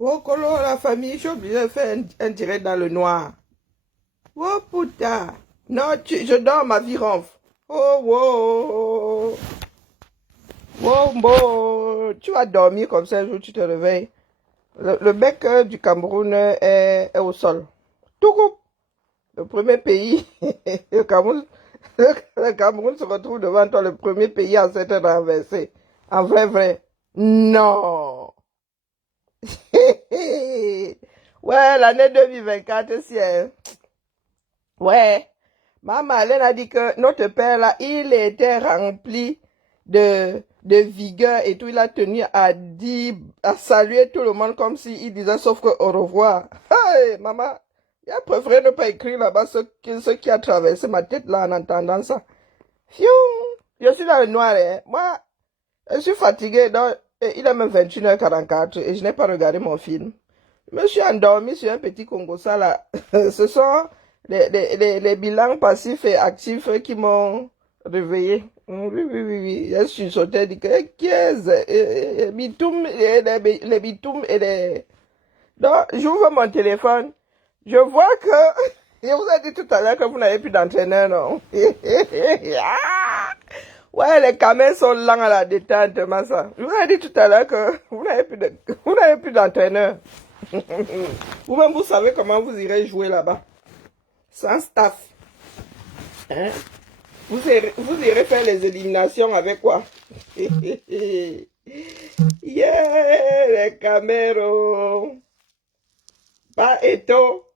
Oh, Colo, la famille, je suis obligé de faire un direct dans le noir. Oh, putain. Non, je dors, ma vie ronfle. Oh, wow. Wow, wow. Tu vas dormir comme ça un jour, tu te réveilles. Le bec du Cameroun est au sol. Togo, le premier pays. Le Cameroun, le Cameroun se retrouve devant toi, le premier pays à s'être renversé. En vrai, vrai. Non. Ouais, l'année 2024, si, hein. Ouais. Maman, elle a dit que notre père, là, il était rempli de vigueur et tout. Il a tenu à dire, à saluer tout le monde comme s'il disait sauf que au revoir. Hey, maman, il a préféré ne pas écrire là-bas ce qui a traversé ma tête là en entendant ça. Fiou, je suis dans le noir, hein. Moi, je suis fatigué. Donc, il est même 21h44 et je n'ai pas regardé mon film. Je me suis endormi sur un petit Congo ça là. Ce sont les bilans passifs et actifs qui m'ont réveillé. Oui, oui, oui, oui. Je suis sauté, dit que, qu'est-ce, bitoum, les bitoums et les... Donc, j'ouvre mon téléphone. Je vois que, je vous ai dit tout à l'heure que vous n'avez plus d'entraîneur, non? Ouais, les camels sont lents à la détente, ça. Je vous ai dit tout à l'heure que vous n'avez plus d'entraîneur. Vous-même, vous savez comment vous irez jouer là-bas. Sans staff. Hein? Vous irez faire les éliminations avec quoi? Yeah, les caméros. Pas Eto.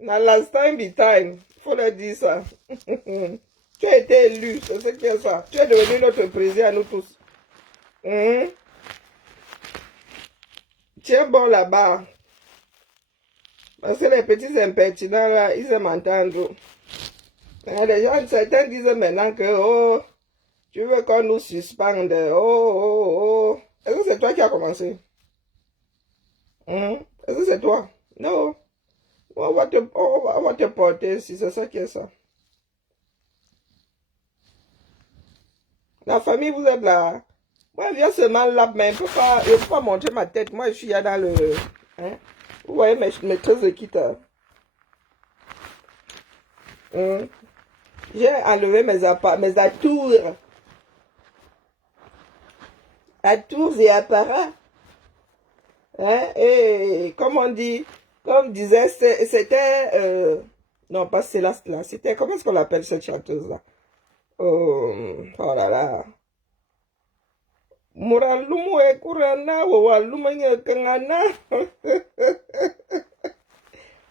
Na last time be time. Faut leur dire ça. Tu as été élu, c'est ce qui est ça. Tu es devenu notre président à nous tous. Hein? Tu es bon là-bas. Parce que les petits impertinents là, ils aiment entendre. Les gens, certains disent maintenant que, oh, tu veux qu'on nous suspende. Oh, oh, oh. Est-ce que c'est toi qui as commencé? Est-ce que c'est toi? Non. On va te porter si c'est ça qui est ça. La famille, vous êtes là. Moi, viens seulement là, mais je ne peux pas montrer ma tête. Moi, je suis là dans le... Hein? Vous voyez mes trucs de quitte. J'ai enlevé mes atours. Atours et apparats. Hein? Et comme on dit, comme disait, c'était... non, pas Céleste là. C'était... Comment est-ce qu'on appelle cette chanteuse là? Oh là là. Muralumu e kurana, wawalumu e kangana.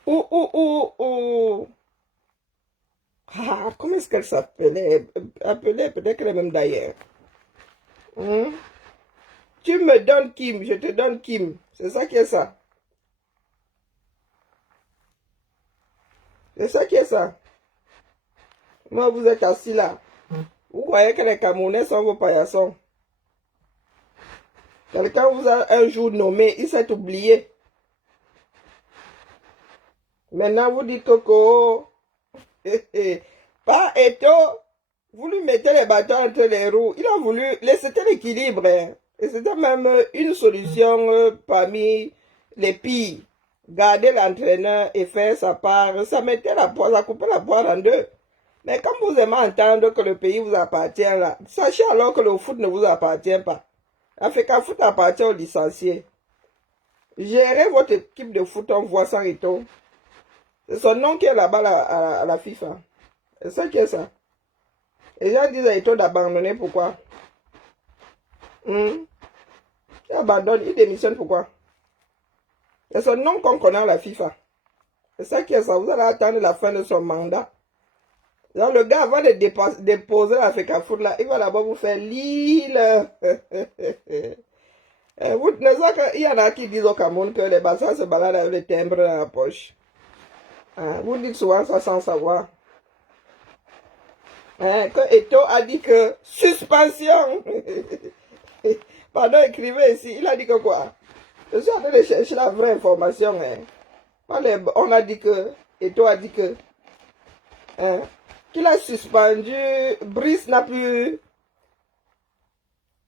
Ou. Ah, comment est-ce qu'elle s'appelait? Appelée, peut-être qu'elle est même d'ailleurs. Hein? Tu me donnes Kim, je te donne Kim. C'est ça qui est ça. C'est ça qui est ça. Moi, vous êtes assis là. Vous croyez que les Camerounais sont vos paillassons. Quelqu'un vous a un jour nommé, il s'est oublié. Maintenant, vous dites Coco. Pas Eto. Vous lui mettez les bâtons entre les roues. Il a voulu. C'était l'équilibre. Hein. Et c'était même une solution parmi les pires. Garder l'entraîneur et faire sa part. Ça mettait la poire, ça coupait la poire en deux. Mais comme vous aimez entendre que le pays vous appartient là, sachez alors que le foot ne vous appartient pas. Africa Foot appartient aux licenciés. Gérez votre équipe de foot en voit sans Eto. C'est son nom qui est là-bas à la FIFA. C'est ça qui est ça. Les gens disent à Eto d'abandonner, pourquoi? Il abandonne, il démissionne, pourquoi? C'est son nom qu'on connaît à la FIFA. C'est ça qui est ça. Vous allez attendre la fin de son mandat. Alors, le gars, avant de déposer l'Africa Foot, là, il va d'abord vous faire l'île. Vous ne savez qu'il y en a qui disent au Cameroun que les bassins se baladent avec les timbres dans la poche. Vous dites souvent ça sans savoir. Que Eto a dit que suspension. Pardon, écrivez ici. Il a dit que quoi? Je suis en train de chercher la vraie information. On a dit que, Eto a dit que, qu'il a suspendu, Brice n'a plus,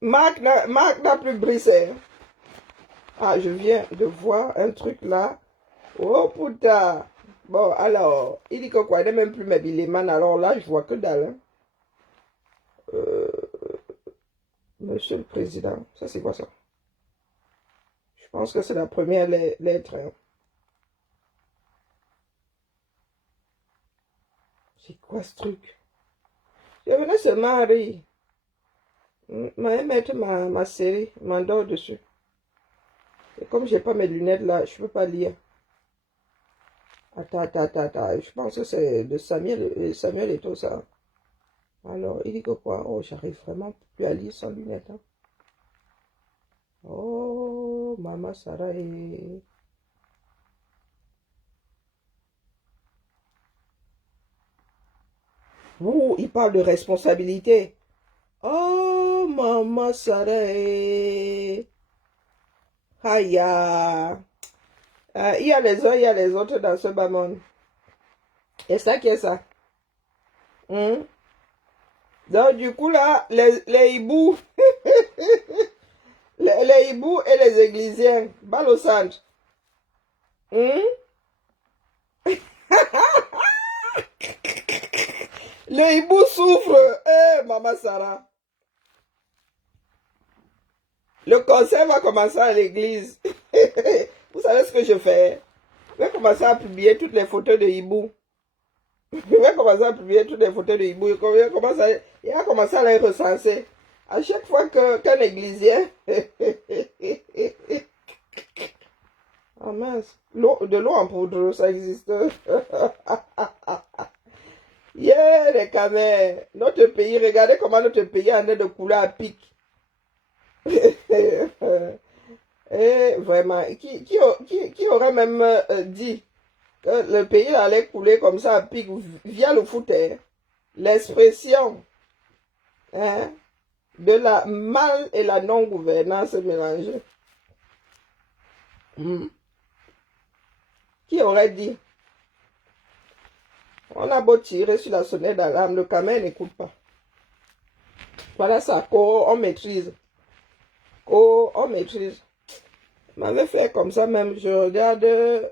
Marc n'a plus brisé. Ah, je viens de voir un truc là. Oh putain. Bon, alors, il dit que quoi, il n'est même plus Mebileman. Alors là, je vois que dalle. Hein. Euh, Monsieur le Président, ça c'est quoi ça? Je pense que c'est la première lettre. Hein. C'est quoi ce truc? Je venais seulement à rire. Mettre ma série, m'endors dessus. Et comme j'ai pas mes lunettes là, je peux pas lire. Attends. Je pense que c'est de Samuel et tout ça. Alors, il dit que quoi? Oh, j'arrive vraiment plus à lire sans lunettes. Hein. Oh, Maman Sarah est... Ouh, il parle de responsabilité. Oh, Maman Sarah est... Aïe. Il y a les uns, il y a les autres dans ce bas monde. Et ça qui est ça? Hmm? Donc, du coup, là, les hiboux, les hiboux et les églisiens, balle au centre. Hmm? Le hibou souffre. Eh, Maman Sarah. Le concert va commencer à l'église. Vous savez ce que je fais? Je vais commencer à publier toutes les photos de hibou. Je vais commencer à publier toutes les photos de hibou. Il va commencer à les recenser. À chaque fois qu'un églisien... Ah mince. De l'eau en poudre, ça existe. Yeah, les camés. Notre pays, regardez comment notre pays en est de couler à pic. Et vraiment, qui aurait même dit que le pays allait couler comme ça à pic via le foot? Hein? L'expression hein, de la mal et la non-gouvernance mélangée. Qui aurait dit? On a beau tirer sur la sonnette d'alarme, le camin n'écoute pas. Voilà ça, on maîtrise. On maîtrise. M'avait fait comme ça même, je regarde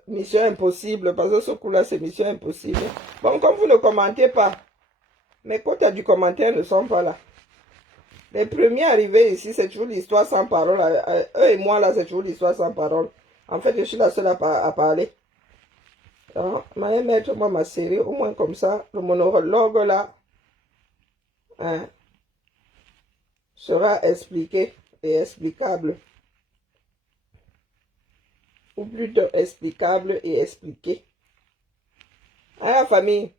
Mission Impossible, parce que ce coup-là, c'est Mission Impossible. Bon, comme vous ne commentez pas, mes quotas du commentaire ne sont pas là. Les premiers arrivés ici, c'est toujours l'histoire sans parole. Eux et moi, là, c'est toujours l'histoire sans parole. En fait, je suis la seule à parler. Alors, je vais mettre moi ma série, au moins comme ça, le monologue là, hein, sera expliqué et explicable. Ou plutôt explicable et expliqué. À la famille,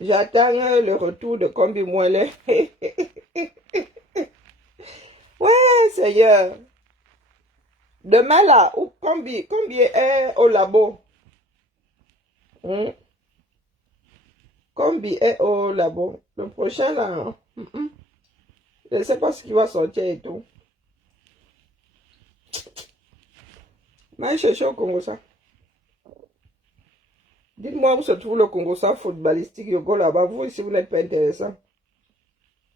j'attends le retour de Combi Moelle. Ouais, Seigneur. Demain là, où Combi est au labo. Combi est au labo. Le prochain là, je ne sais pas ce qui va sortir et tout. Mais je suis au Congo ça. Dites-moi où se trouve le Congo ça footballistique, Yogo là-bas. Vous ici, vous n'êtes pas intéressant.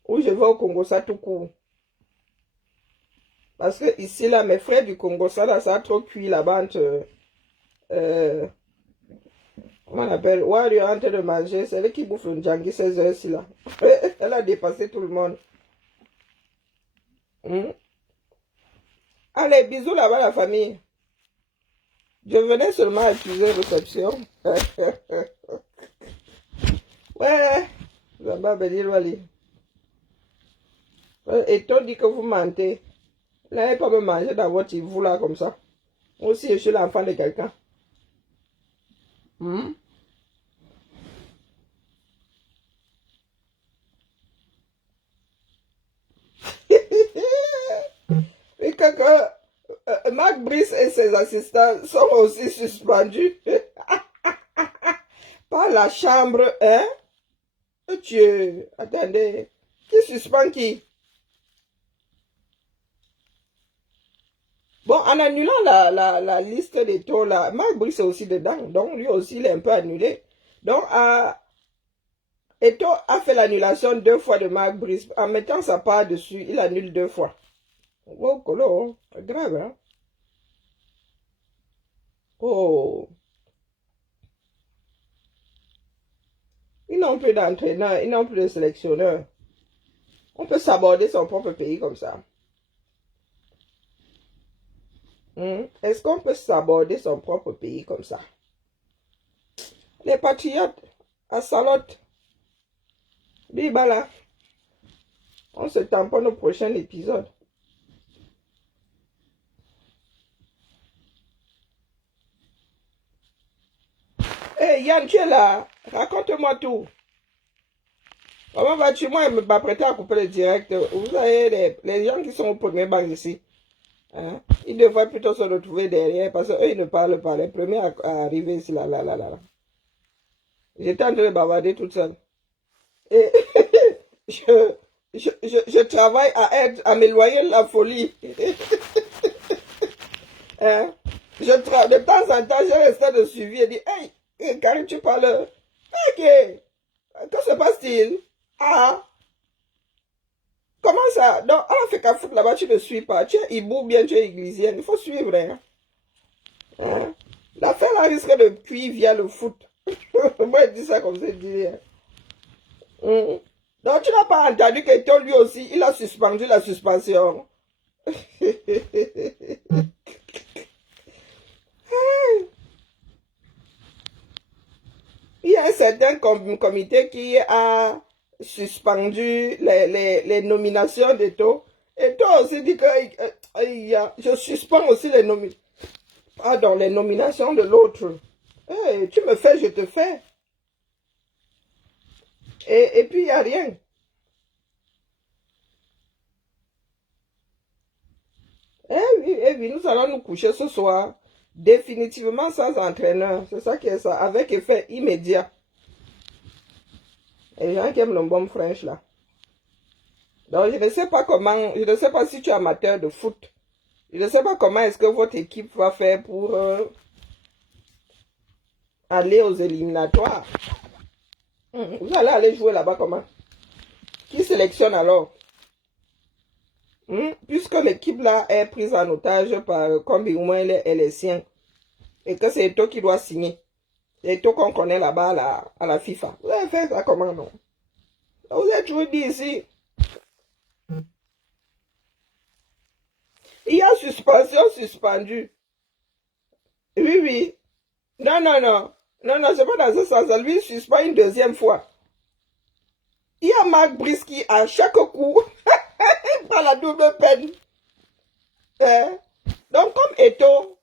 Ou je vais au Congo ça tout court. Parce que ici, là, mes frères du Congo, ça, là, ça a trop cuit là-bas entre... comment on appelle? Ouais, en train de manger. C'est elle qui bouffe le djangui ces heures-ci, là. Elle a dépassé tout le monde. Allez, bisous là-bas, la famille. Je venais seulement accuser réception. Ouais, là-bas, Béli Wali. Et toi, dit que vous mentez. Là, pas me manger dans votre vous là, comme ça. Moi aussi, je suis l'enfant de quelqu'un. Et que Marc Brice et ses assistants sont aussi suspendus par la chambre, hein? Dieu, attendez, qui suspend qui? Bon, en annulant la liste des taux, là, Marc Brice est aussi dedans, donc lui aussi, il est un peu annulé. Donc, Eto a fait l'annulation 2 fois de Marc Brice. En mettant sa part dessus, il annule 2 fois. Oh, Colo, c'est grave, hein? Oh, ils n'ont plus d'entraîneur, ils n'ont plus de sélectionneur. On peut s'aborder son propre pays comme ça. Est-ce qu'on peut s'aborder son propre pays comme ça? Les patriotes, à Salotte, Bibala, on se tamponne au prochain épisode. Hey, Yann, tu es là? Raconte-moi tout. Comment vas-tu? Moi, je m'apprêtais à couper le direct. Vous savez, les gens qui sont au premier banc ici, hein, ils devraient plutôt se retrouver derrière parce qu'eux, ils ne parlent pas. Les premiers à arriver ici, là. J'étais en train de bavarder toute seule. Et je travaille à m'éloigner de la folie. Hein? De temps en temps, je restais de suivi et dis, hey, Karine, tu parles. Ok, que se passe-t-il? Ah, comment ça? Donc, on fait qu'à foutre là-bas, tu ne suis pas. Tu es hibou, bien, tu es églisienne. Il faut suivre. Hein? L'affaire là risque de cuire via le foot. Moi, je dis ça comme ça, je dis. Donc, tu n'as pas entendu que lui aussi, il a suspendu la suspension. Il y a un certain comité qui a suspendu les nominations de Eto. Et toi aussi dit que je suspends aussi les nominations de l'autre. Hey, tu me fais, je te fais. Et puis il n'y a rien. Eh oui, nous allons nous coucher ce soir définitivement sans entraîneur. C'est ça qui est ça, avec effet immédiat. Et les gens qui aiment le bon French là. Donc je ne sais pas comment, je ne sais pas si tu es amateur de foot. Je ne sais pas comment est-ce que votre équipe va faire pour aller aux éliminatoires. Vous allez aller jouer là-bas comment? Qui sélectionne alors? Puisque l'équipe là est prise en otage par Kombi Umwele et les siens. Et que c'est toi qui dois signer. C'est toi qu'on connaît là-bas à la FIFA. Vous allez faire ça comment non? Vous êtes toujours dit ici. Il y a suspension suspendue. Oui, oui. Non, non, non. Non, non, c'est pas dans ce sens. Lui, il suspend une deuxième fois. Il y a Marc Brice qui, à chaque coup, prend la double peine. Donc, comme Eto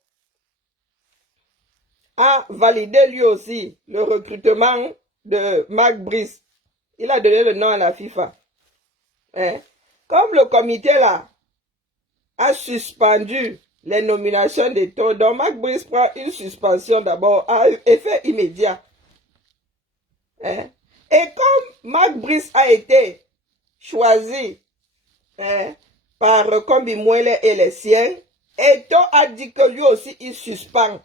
a validé lui aussi le recrutement de Marc Brice, il a donné le nom à la FIFA. Comme le comité là a suspendu les nominations d'Eto, donc Marc Brice prend une suspension d'abord à effet immédiat. Et comme Marc Brice a été choisi par Kombi Mwele et les siens, Eto a dit que lui aussi il suspend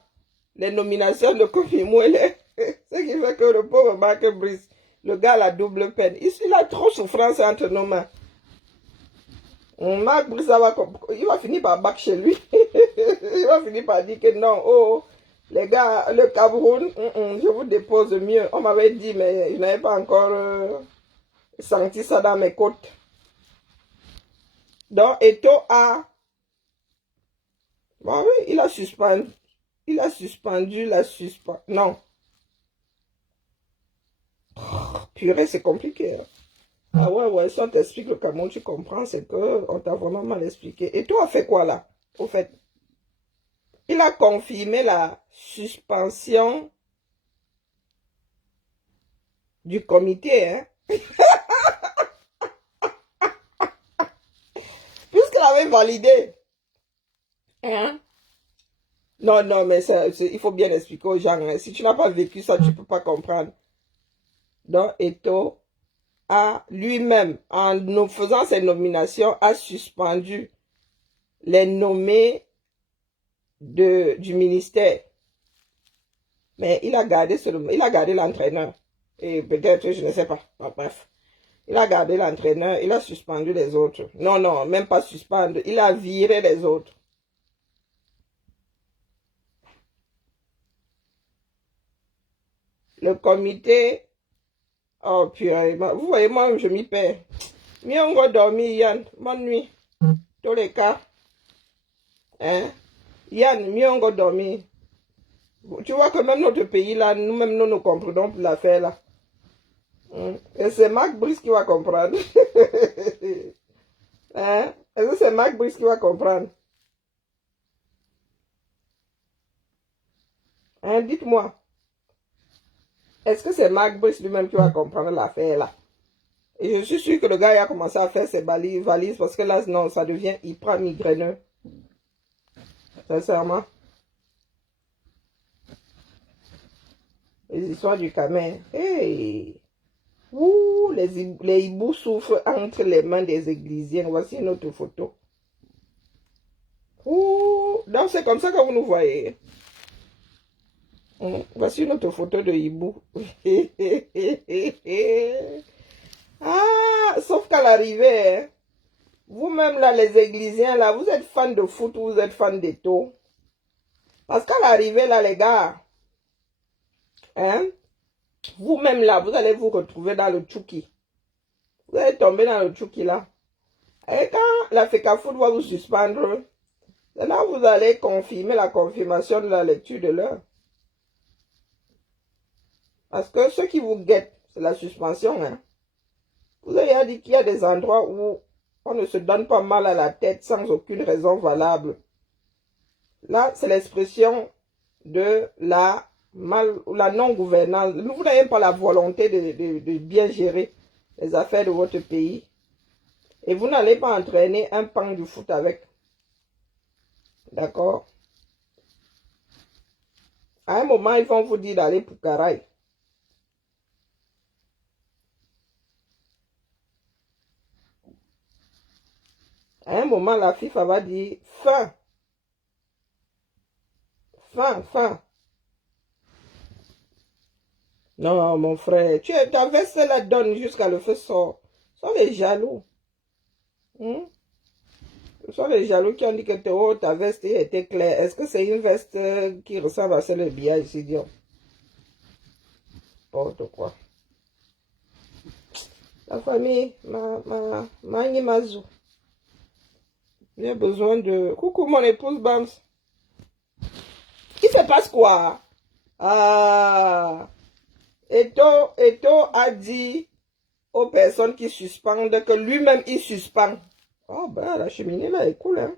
les nominations de Kombi Mwele. Ce qui fait que le pauvre Marc Brice, le gars a la double peine. Il a trop souffrance entre nos mains. Marc Brice, il va finir par battre chez lui. Il va finir par dire que non, oh, les gars, le Cameroun, je vous dépose mieux. On m'avait dit, mais je n'avais pas encore senti ça dans mes côtes. Donc, Eto a... Bon, oui, il a suspendu la suspension. Non. Purée, c'est compliqué. Hein. Ah ouais, si on t'explique le Cameroun, tu comprends, c'est qu'on t'a vraiment mal expliqué. Et toi, a fait quoi là, au fait? Il a confirmé la suspension du comité, hein? Puisqu'il avait validé. Hein? Non, non, mais il faut bien expliquer aux gens. Hein. Si tu n'as pas vécu ça, tu ne peux pas comprendre. Donc, Eto a lui-même, en nous faisant ses nominations, a suspendu les nommés du ministère. Mais il a gardé l'entraîneur. Et peut-être, je ne sais pas. Bon, bref. Il a gardé l'entraîneur, il a suspendu les autres. Non, non, même pas suspendre, il a viré les autres. Le comité, oh purée, vous voyez, moi, je m'y perds. Mieux on va dormir, Yann, bonne nuit. Tous les cas, hein. Yann, mieux on va dormir. Tu vois que même notre pays, là, nous-mêmes, nous comprenons pour l'affaire, là. Et c'est Marc Brice qui va comprendre. Hein? Est-ce que c'est Marc Brice qui va comprendre? Hein? Dites-moi. Est-ce que c'est Marc Brice lui-même qui va comprendre l'affaire là? Et je suis sûr que le gars il a commencé à faire ses valises parce que là, non, ça devient hyper migraineux. Sincèrement. Les histoires du Camer. Hey! Ouh, les hiboux souffrent entre les mains des églisiens. Voici une autre photo. Ouh, donc c'est comme ça que vous nous voyez. Voici une autre photo de hibou. Ah, sauf qu'à l'arrivée, hein, vous-même là, les églisiens là, vous êtes fans de foot ou vous êtes fans d'Eto. Parce qu'à l'arrivée là, les gars, hein, vous-même là, vous allez vous retrouver dans le Tchouki. Vous allez tomber dans le Tchouki là. Et quand la FECAFOOT va vous suspendre, c'est là où vous allez confirmer la confirmation de la lecture de l'heure. Parce que ce qui vous guette, c'est la suspension. Hein. Vous avez dit qu'il y a des endroits où on ne se donne pas mal à la tête sans aucune raison valable. Là, c'est l'expression de la non-gouvernance. Vous n'avez pas la volonté de bien gérer les affaires de votre pays. Et vous n'allez pas entraîner un pan du foot avec. D'accord? À un moment, ils vont vous dire d'aller pour Caraï. À un moment, la FIFA va dire fin. Fin, fin. Non, mon frère, ta veste la donne jusqu'à le feu sort. Ce sont les jaloux. Ce sont les jaloux qui ont dit que ta veste était claire. Est-ce que c'est une veste qui ressemble à celle de Bia ici, Dion? N'importe quoi. La famille, Mangi Mazou. J'ai besoin de... Coucou mon épouse Bams. Il se passe quoi? Ah... Eto a dit aux personnes qui suspendent que lui-même il suspend. Oh ben la cheminée là est cool hein.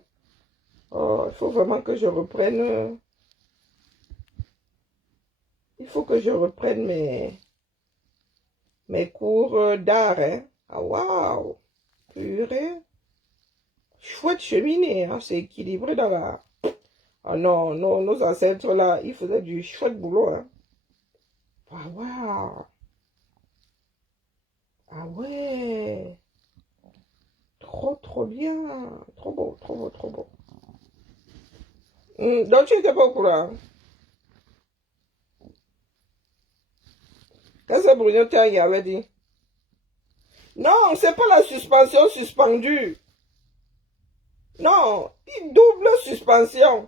Oh, il faut vraiment que je reprenne. Il faut que je reprenne mes cours d'art hein. Ah waouh. Purée. Chouette cheminée hein. C'est équilibré dans la... Oh non, non, nos ancêtres là, ils faisaient du chouette boulot hein. Ah waouh. Ah ouais. Trop bien. Trop beau, trop beau, trop beau. Donc tu n'étais pas au courant. Qu'est-ce que Bruno Tang avait dit? Non, c'est pas la suspension suspendue. Non, il double suspension.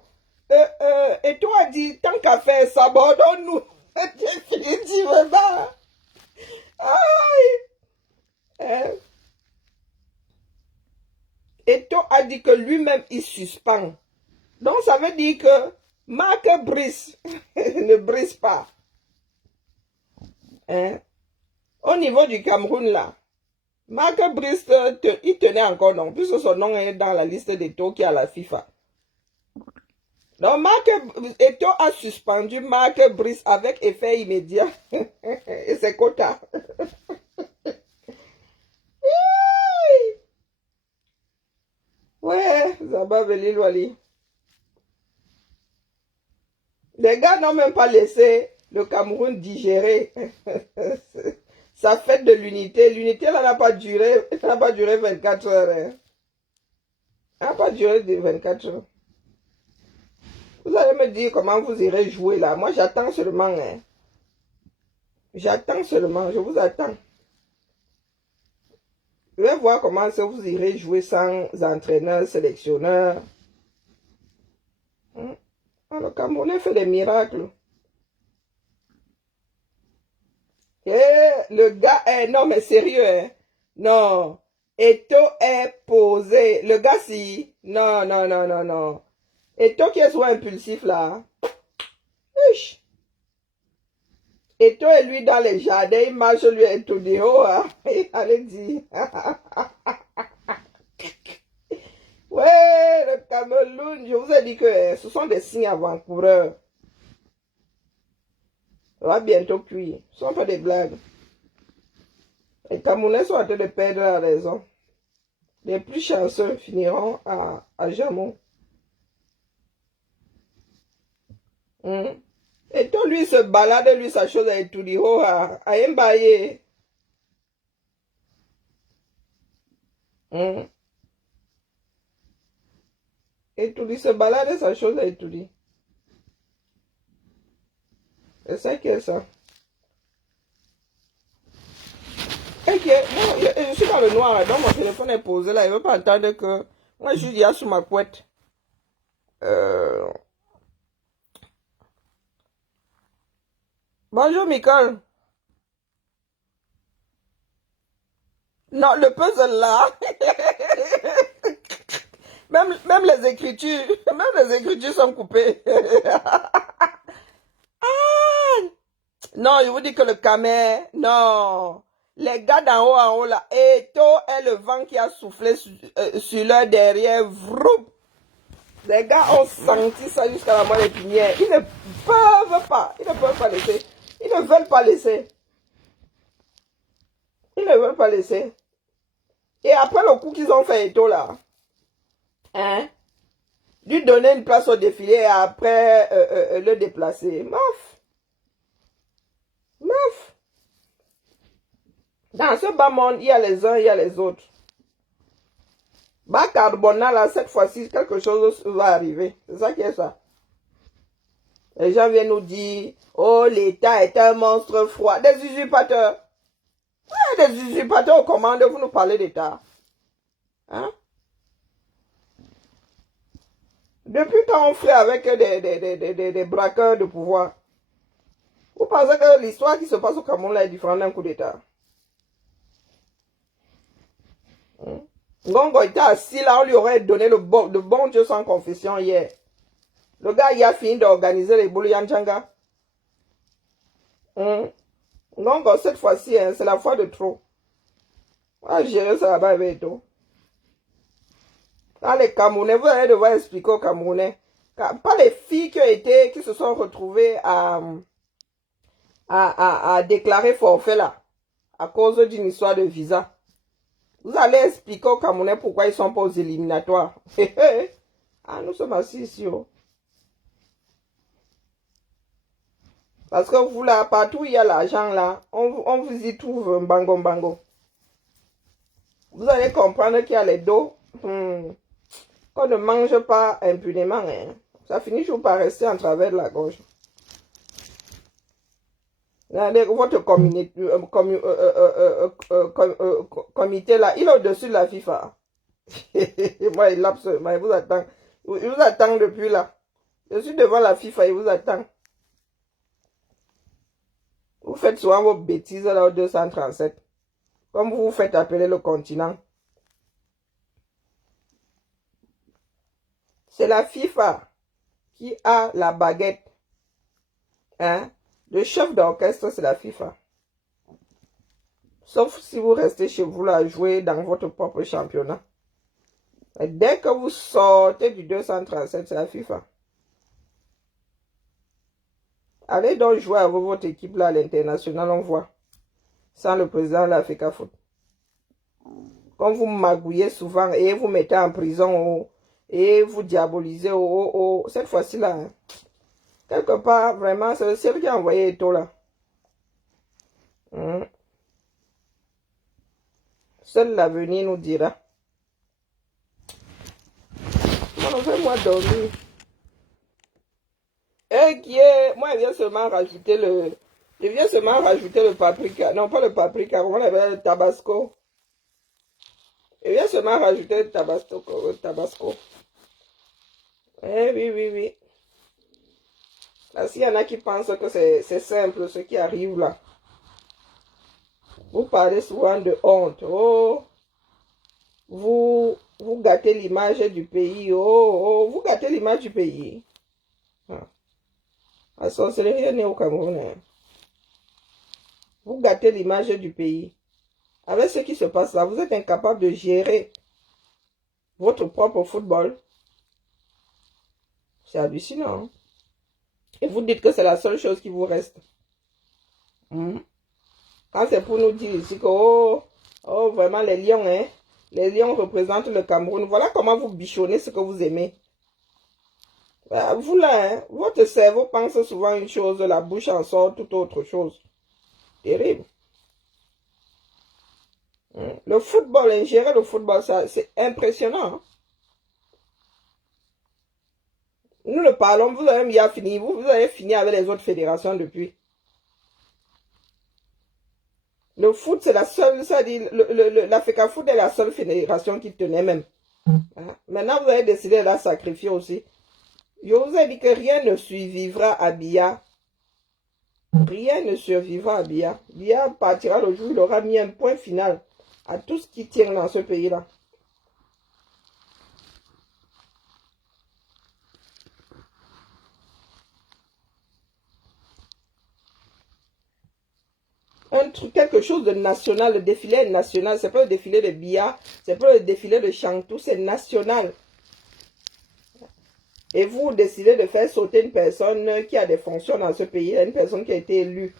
Et toi dit, tant qu'à faire ça, abandonne-nous. Définitivement. Aïe. Hein? Eto a dit que lui-même, il suspend. Donc, ça veut dire que Marc Brice ne brise pas. Hein? Au niveau du Cameroun, là, Marc Brice, il tenait encore non, puisque son nom est dans la liste des taux qui est à la FIFA. Donc, Eto a suspendu Marc Brice avec effet immédiat. Et c'est quota. Ouais, Zaba Veli Wali. Les gars n'ont même pas laissé le Cameroun digérer sa fête de l'unité. L'unité, elle n'a pas duré 24 heures. Hein. Elle n'a pas duré 24 heures. Vous allez me dire comment vous irez jouer là. Moi, j'attends seulement. Hein. J'attends seulement. Je vous attends. Je vais voir comment ça vous irez jouer sans entraîneur, sélectionneur. Le Camerounais fait des miracles. Et le gars est... Non, mais sérieux, hein? Non. Eto est posé. Le gars, si. Non, non, non, non, non. Eto qui est soit impulsif, là. Uch. Eto est lui dans les jardins. Il marche lui et tout dit, oh, hein? Il allait dire. Ouais, le Cameroun, je vous ai dit que ce sont des signes avant-coureurs. On va bientôt cuire. Ce ne sont pas des blagues. Les Camerounais sont en train de perdre la raison. Les plus chanceux finiront à Jamon. Et tout lui se balade, lui sa chose à tout dire, oh, à Mbaye. Et tout lui se balade sa chose à tout dire. C'est ça qui est ça. Ok, moi, je suis dans le noir, donc mon téléphone est posé là, il ne veut pas entendre que... Moi, je suis déjà sous ma couette. Bonjour, Nicole. Non, le puzzle là. même les écritures sont coupées. Non, je vous dis que le camé, non. Les gars en haut là, Eto est le vent qui a soufflé sur leur derrière. Vroup. Les gars ont senti ça jusqu'à la moelle épinière. Ils ne peuvent pas. Ils ne peuvent pas laisser. Ils ne veulent pas laisser. Ils ne veulent pas laisser. Et après le coup qu'ils ont fait Eto là, hein, lui donner une place au défilé et après le déplacer. Meuf. Meuf. Dans ce bas monde, il y a les uns, il y a les autres. Bas Carbona, là, cette fois-ci, quelque chose va arriver. C'est ça qui est ça. Les gens viennent nous dire, oh, l'État est un monstre froid. Des usurpateurs. Ouais, des usurpateurs aux commandes, vous nous parlez d'État. Hein? Depuis quand on fait avec des braqueurs de pouvoir? Vous pensez que l'histoire qui se passe au Cameroun là est différente d'un coup d'État? Ngongo était assis là, on lui aurait donné de bon Dieu sans confession hier. Le gars, il a fini d'organiser les boules Yanchanga. Ngongo, cette fois-ci, hein, c'est la fois de trop. On va gérer ça là-bas avec tout. Quand les Camerounais, vous allez devoir expliquer aux Camerounais. Pas les filles qui se sont retrouvées à déclarer forfait là, à cause d'une histoire de visa. Vous allez expliquer aux Camerounais pourquoi ils ne sont pas aux éliminatoires. Ah, nous sommes assis ici. Oh. Parce que vous là, partout où il y a l'argent là, on vous y trouve un bango bango. Vous allez comprendre qu'il y a les dos. Qu'on ne mange pas impunément. Hein. Ça finit toujours par rester en travers de la gorge. Votre comité là, il est au-dessus de la FIFA. Moi, il vous attend. Il vous attend depuis là. Je suis devant la FIFA, il vous attend. Vous faites souvent vos bêtises là au 237. Comme vous vous faites appeler le continent. C'est la FIFA qui a la baguette. Hein? Le chef d'orchestre, c'est la FIFA. Sauf si vous restez chez vous là, jouer dans votre propre championnat. Et dès que vous sortez du 237, c'est la FIFA. Allez donc jouer avec votre équipe là à l'international, on voit. Sans le président de l'Africa Foot. Quand vous magouillez souvent et vous mettez en prison et vous diabolisez cette fois-ci là. Hein. Quelque part, vraiment, c'est le ciel qui a envoyé Eto là. Seul l'avenir nous dira. Fais-moi dormir. Et qui est... Moi, je viens seulement rajouter le paprika. Non, pas le paprika. Comment on appelle le tabasco? Et vient seulement rajouter le tabasco. Tabasco. Eh oui, oui, oui. Là, s'il y en a qui pensent que c'est simple, ce qui arrive là. Vous parlez souvent de honte. Oh, vous gâtez l'image du pays. Oh, oh, vous gâtez l'image du pays. Ah. La sorcellerie n'est au Cameroun. Hein. Vous gâtez l'image du pays. Avec ce qui se passe là, vous êtes incapable de gérer votre propre football. C'est hallucinant. Hein? Et vous dites que c'est la seule chose qui vous reste. Quand c'est pour nous dire ici que, oh, oh, vraiment les lions, hein, les lions représentent le Cameroun. Voilà comment vous bichonnez ce que vous aimez. Vous là, hein, votre cerveau pense souvent une chose, la bouche en sort toute autre chose. Terrible. Le football, gérer le football, c'est impressionnant. Hein? Nous le parlons, vous avez bien fini. Vous avez fini avec les autres fédérations depuis. Le foot, c'est la seule, ça dit, l'Africa Foot est la seule fédération qui tenait même. Hein? Maintenant, vous avez décidé de la sacrifier aussi. Je vous ai dit que rien ne survivra à Biya. Rien ne survivra à Biya. Biya partira le jour où il aura mis un point final à tout ce qui tient dans ce pays-là. Un truc, quelque chose de national, le défilé est national, c'est pas le défilé de Biya, c'est pas le défilé de Chantou, c'est national. Et vous décidez de faire sauter une personne qui a des fonctions dans ce pays, une personne qui a été élue.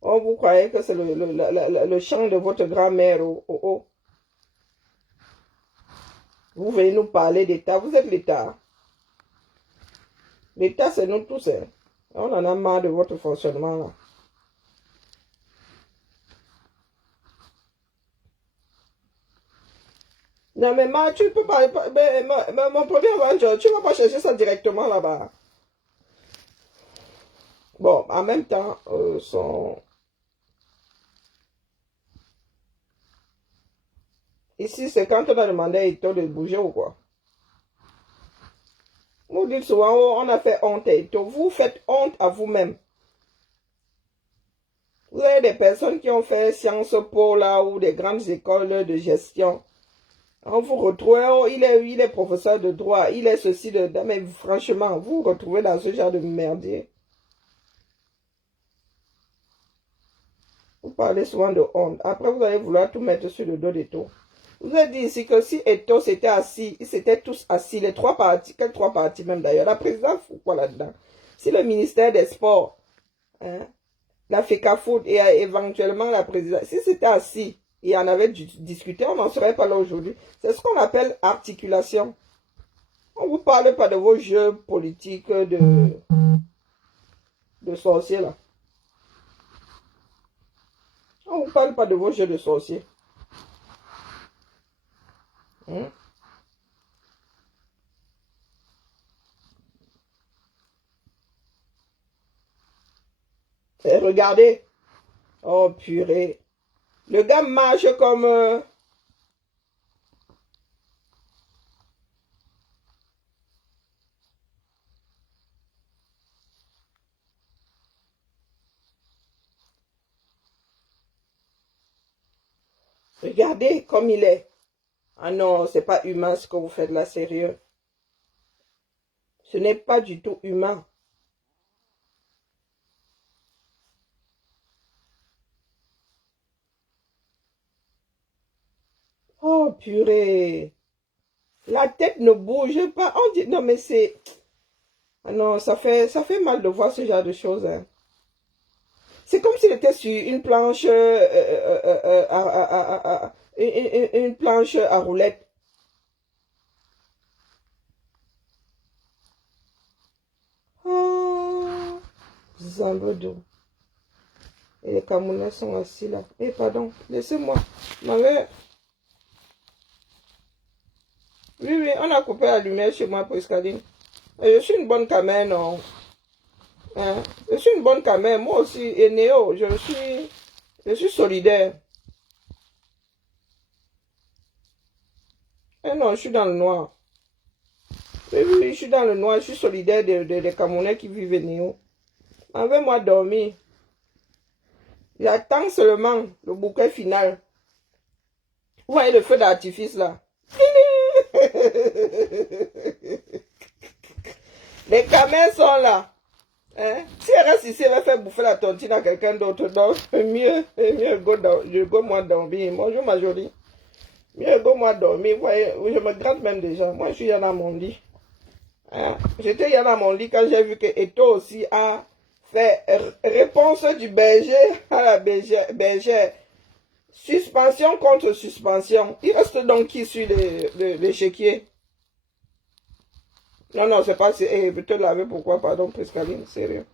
Oh, vous croyez que c'est le chant de votre grand-mère, oh, oh, oh. Vous venez nous parler d'État, vous êtes l'État. L'État, c'est nous tous. Hein. On en a marre de votre fonctionnement là. Non, mais tu ne peux pas. Mon premier venture, tu ne vas pas chercher ça directement là-bas. Bon, en même temps, ici, c'est quand on a demandé à Ito de bouger ou quoi. Vous dites souvent, oh, on a fait honte à Ito. Vous faites honte à vous-même. Vous avez des personnes qui ont fait Sciences Po là ou des grandes écoles de gestion. On vous retrouve, oh, il est professeur de droit, il est ceci, mais franchement, vous vous retrouvez dans ce genre de merdier. Vous parlez souvent de honte. Après, vous allez vouloir tout mettre sur le dos d'Eto. Vous avez dit ici que si Eto s'était assis, ils s'étaient tous assis, les trois partis, quels trois partis même d'ailleurs, la présidence ou quoi là-dedans? Si le ministère des Sports, hein, la FECA Foot et éventuellement la présidence, si c'était assis, et on avait discuté, on n'en serait pas là aujourd'hui. C'est ce qu'on appelle articulation. On ne vous parle pas de vos jeux politiques de sorciers là. On ne vous parle pas de vos jeux de sorciers. Hein? Et regardez. Oh purée. Le gars marche comme... Regardez comme il est. Ah non, c'est pas humain ce que vous faites là, sérieux. Ce n'est pas du tout humain. Oh purée. La tête ne bouge pas. On dit, non mais c'est... Ah non, ça fait mal de voir ce genre de choses. Hein. C'est comme s'il était sur une planche, une planche à roulettes. Oh, Zambredo. Et les Camerounais sont assis là. Eh, pardon, laissez-moi. Ma mère. Oui, oui, on a coupé la lumière chez moi pour Escaline. Je suis une bonne camère, non? Hein? Je suis une bonne camère. Moi aussi, et Néo, je suis solidaire. Eh non, je suis dans le noir. Oui, oui, je suis dans le noir. Je suis solidaire des Camerounais qui vivent à Néo. Enlevez-moi dormir. J'attends seulement le bouquet final. Vous voyez le feu d'artifice là? Les camels sont là. Hein? Si elle reste ici, elle va faire bouffer la tontine à quelqu'un d'autre. Donc, mieux go moi dormir. Bonjour ma jolie. Mieux go moi dormir. Vous voyez, je me gratte même déjà. Moi, je suis dans mon lit. Hein? J'étais dans mon lit quand j'ai vu que Eto aussi a fait réponse du berger à la bergère. Suspension contre suspension. Il reste donc qui sur l'échiquier? Non, non, c'est pas... Eh, te laver pourquoi, pardon, Prescaline, sérieux.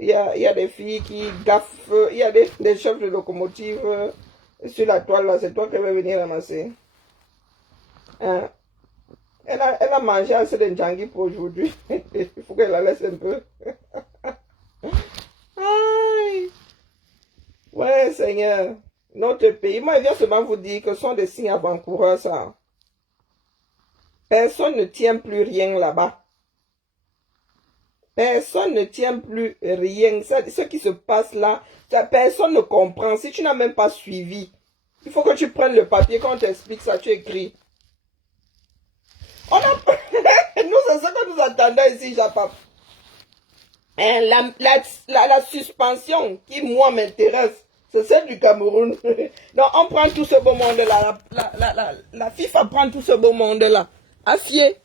Il y a des filles qui gaffent, il y a des chefs de locomotive sur la toile, là, c'est toi qui vas venir ramasser. Hein? Elle a mangé assez de njangui pour aujourd'hui. Il faut qu'elle la laisse un peu. Aïe. Ouais, Seigneur. Notre pays, moi, je viens seulement vous dire que ce sont des signes avant-coureurs, ça. Personne ne tient plus rien là-bas. Personne ne tient plus rien. Ce qui se passe là, personne ne comprend. Si tu n'as même pas suivi, il faut que tu prennes le papier. Quand on t'explique ça, tu écris. On a... nous, c'est ce que nous attendons ici, Japap. La suspension qui, moi, m'intéresse, c'est celle du Cameroun. Donc, on prend tout ce beau monde-là. La FIFA prend tout ce beau monde-là. Acier.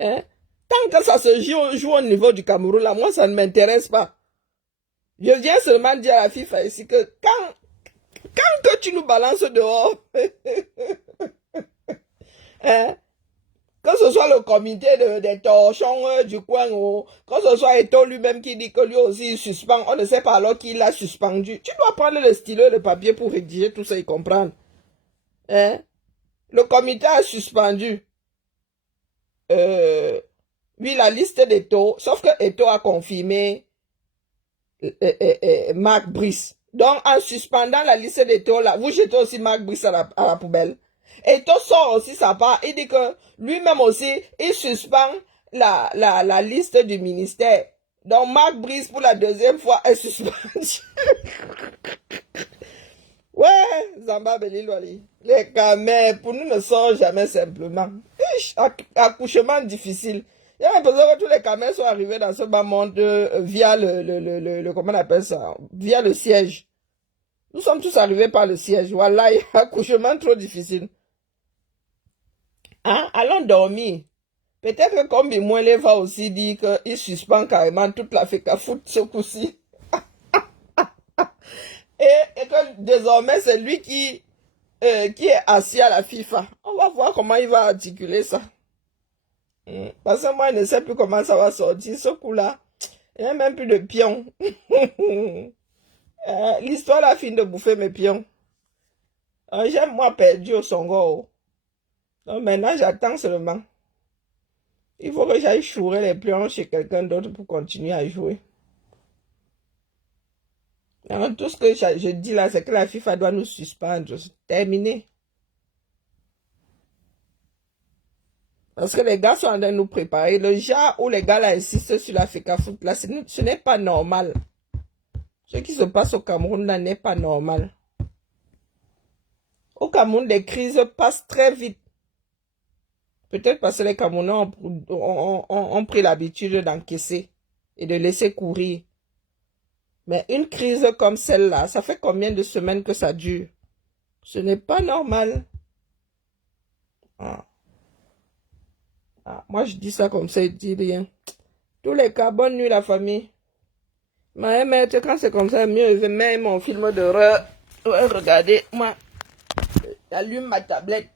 Hein? Tant que ça se joue au niveau du Cameroun, là, moi, ça ne m'intéresse pas. Je viens seulement dire à la FIFA ici que quand que tu nous balances dehors, hein, que ce soit le comité des torchons du coin, ou que ce soit Eto lui-même qui dit que lui aussi il suspend, on ne sait pas alors qui l'a suspendu. Tu dois prendre le stylo et le papier pour rédiger tout ça et comprendre. Hein? Le comité a suspendu. Oui, la liste d'Eto, sauf que Eto a confirmé Marc Brice. Donc, en suspendant la liste d'Eto, là, vous jetez aussi Marc Brice à la poubelle. Eto sort aussi sa part. Il dit que lui-même aussi, il suspend la liste du ministère. Donc, Marc Brice, pour la deuxième fois, est suspendu. Ouais, Zamba Belilwali. Les camels, pour nous, ne sont jamais simplement. Accouchement difficile. Il y a l'impression que tous les camels sont arrivés dans ce bas monde via comment on appelle ça? Via le siège. Nous sommes tous arrivés par le siège. Voilà, il y a accouchement trop difficile. Hein? Allons dormir. Peut-être que comme Bimoele va aussi dire qu'il suspend carrément toute la FECAFOOT ce coup-ci. Et que désormais, c'est lui qui est assis à la FIFA. On va voir comment il va articuler ça. Parce que moi, je ne sais plus comment ça va sortir. Ce coup-là, il n'y a même plus de pions. L'histoire a fini de bouffer mes pions. J'aime moi perdu au Songo. Donc maintenant, j'attends seulement. Il faut que j'aille chourer les pions chez quelqu'un d'autre pour continuer à jouer. Alors, tout ce que je dis là, c'est que la FIFA doit nous suspendre. C'est terminé. Parce que les gars sont en train de nous préparer. Le genre où les gars là insistent sur la FECAFOOT, là, ce n'est pas normal. Ce qui se passe au Cameroun là n'est pas normal. Au Cameroun, les crises passent très vite. Peut-être parce que les Camerounais ont pris l'habitude d'encaisser et de laisser courir. Mais une crise comme celle-là, ça fait combien de semaines que ça dure? Ce n'est pas normal. Moi, je dis ça comme ça, il dit rien. Tous les cas, bonne nuit la famille. Ma mère, quand c'est comme ça, mieux je vais mettre mon film d'horreur. Ouais, regardez, moi, j'allume ma tablette.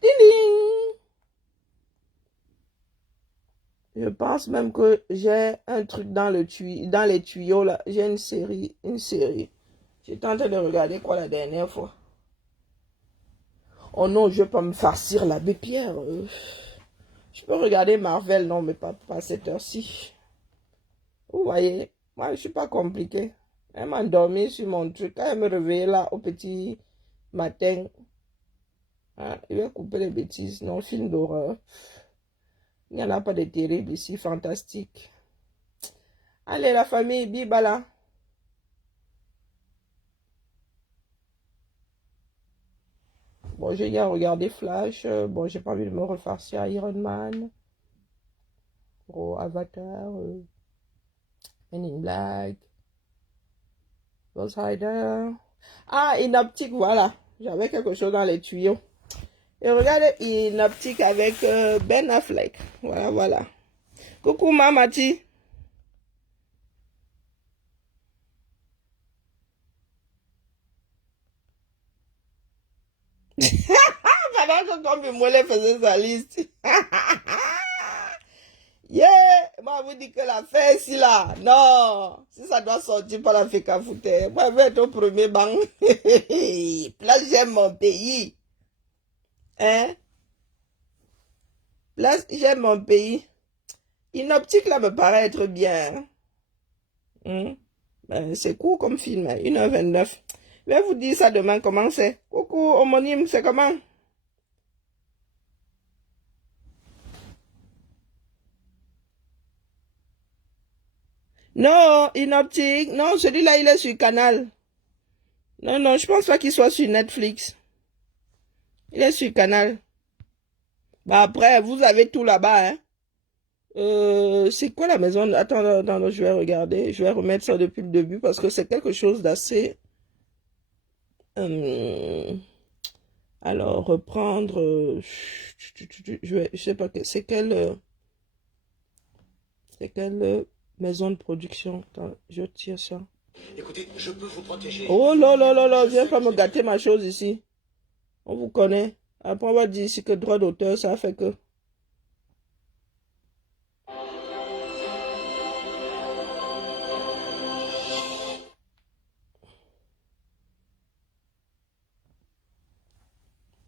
Je pense même que j'ai un truc dans les tuyaux là. J'ai une série. J'étais en train de regarder quoi la dernière fois. Oh non, je vais pas me farcir l'abbé Pierre. Je peux regarder Marvel, non, mais pas à cette heure-ci. Vous voyez, moi je suis pas compliqué. Elle m'a endormi sur mon truc. Quand elle me réveillait là au petit matin, Hein, il va couper les bêtises. Non, film d'horreur. Il n'y en a pas de terrible ici, fantastique. Allez, la famille, bibala. Bon, j'ai bien regardé Flash. Bon, j'ai pas envie de me refarcir Iron Man. Gros Avatar. Men in Black. Ghost Rider. Ah, Inoptique, voilà. J'avais quelque chose dans les tuyaux. Et regardez Inoptique avec Ben Affleck. Voilà, voilà. Coucou, Mamati. Pendant que comme Moulet faisait sa liste. Yeah! Moi, vous dites que la fête ici, là. Non! Si ça doit sortir par la féca fouté. Moi, je vais être au premier banc. Là, j'aime mon pays. Hein? Là, j'aime mon pays. Inoptique, là, me paraît être bien. Hein? Ben, c'est court comme film, hein? 1h29. Je vais vous dire ça demain, comment c'est. Coucou, homonyme, c'est comment? Non, Inoptique. Non, celui-là, il est sur Canal. Non, non, je pense pas qu'il soit sur Netflix. Il est sur Canal. Bah après, vous avez tout là-bas, hein. C'est quoi la maison? Attends, attends, je vais regarder. Je vais remettre ça depuis le début parce que c'est quelque chose d'assez... alors, reprendre... je sais pas, c'est quelle maison de production? Attends, je tire ça. Écoutez, je peux vous protéger. Oh là là là là, viens pas me gâter ma chose ici. On vous connaît. Après, on va dire ici que droit d'auteur, ça fait que...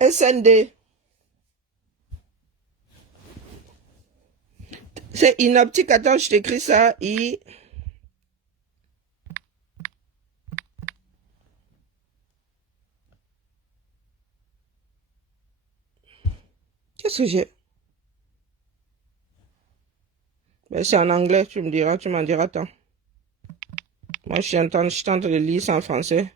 SND. C'est Inoptique. Attends, je t'écris ça. Qu'est-ce que j'ai? Ben, c'est en anglais, tu me diras, tu m'en diras tant. Moi, je tente de lire ça en français.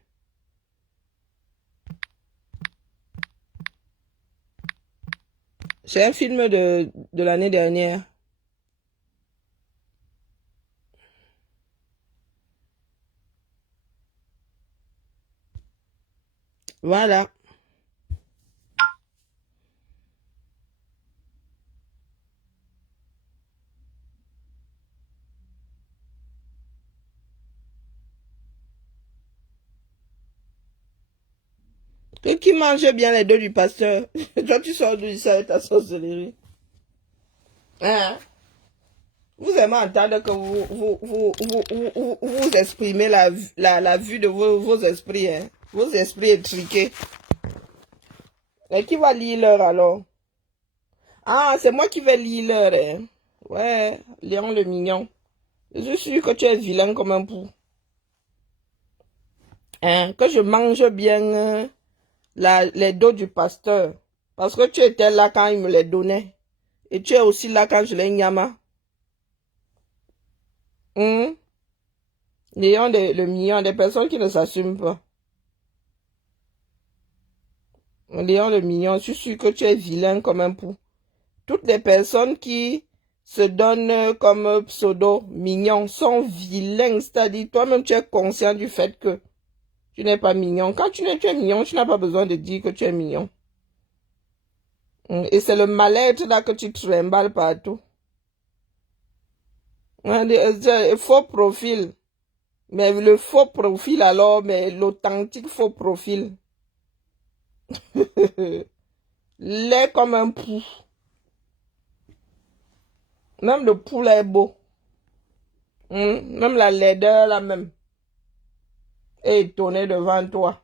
C'est un film de l'année dernière. Voilà. Toi qui manges bien les deux du pasteur. Toi, tu sors d'où ça avec ta sorcellerie. Hein? Vous aimez entendre que vous exprimez la vue de vos esprits. Hein? Vos esprits étriqués. Et qui va lire l'heure alors? Ah, c'est moi qui vais lire l'heure. Hein? Ouais, Léon le mignon. Je suis sûr que tu es vilain comme un pou. Hein? Que je mange bien les dos du pasteur. Parce que tu étais là quand il me les donnait. Et tu es aussi là quand je les nyama. Hum? Léon le mignon, des personnes qui ne s'assument pas. Léon le mignon, je suis sûr que tu es vilain comme un pou. Toutes les personnes qui se donnent comme pseudo mignon sont vilains. C'est-à-dire, toi-même, tu es conscient du fait que tu n'es pas mignon. Quand tu es mignon, tu n'as pas besoin de dire que tu es mignon. Et c'est le mal-être là que tu trimbales partout. Faux profil. Mais le faux profil alors, mais l'authentique faux profil. Laid comme un pou. Même le poulet est beau. Même la laideur là même. Est étonnée devant toi.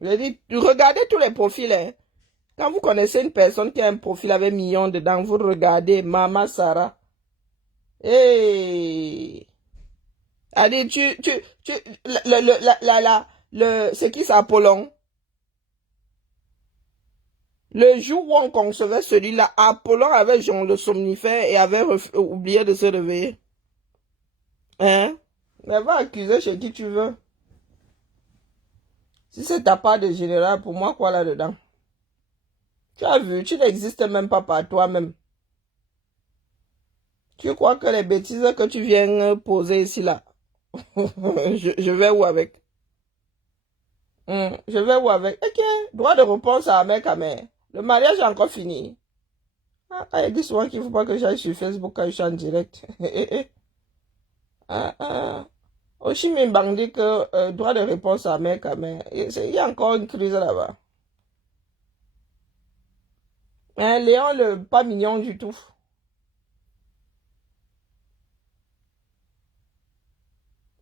Je dis, regardez tous les profils. Hein. Quand vous connaissez une personne qui a un profil avec millions dedans, vous regardez Mama Sarah. Hey. Allez, c'est qui ça, Apollon? Le jour où on concevait celui-là, Apollon avait genre le somnifère et avait oublié de se réveiller. Hein? Mais va accuser chez qui tu veux. Si c'est ta part de général, pour moi, quoi là-dedans? Tu as vu, tu n'existes même pas par toi-même. Tu crois que les bêtises que tu viens poser ici, là, je vais où avec? Je vais où avec? Ok, droit de réponse à mec à mère. Le mariage est encore fini. Il dit souvent qu'il ne faut pas que j'aille sur Facebook quand je suis en direct. Oshimin Bang dit que droit de réponse à mec à mère. Il y a encore une crise là-bas. Léon, le pas mignon du tout.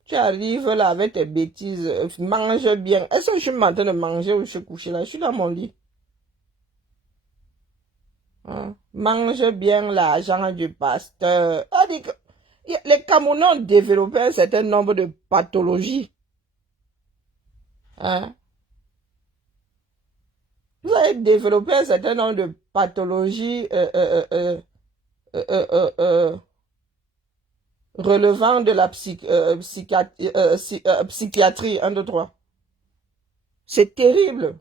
Tu arrives là avec tes bêtises, mange bien. Est-ce que je suis en train de manger ou je suis couché là? Je suis dans mon lit. Mange bien l'argent du pasteur. Les Camerounais ont développé un certain nombre de pathologies. Hein? Vous avez développé un certain nombre de pathologies relevant de la psychiatrie. 1, 2, 3. C'est terrible.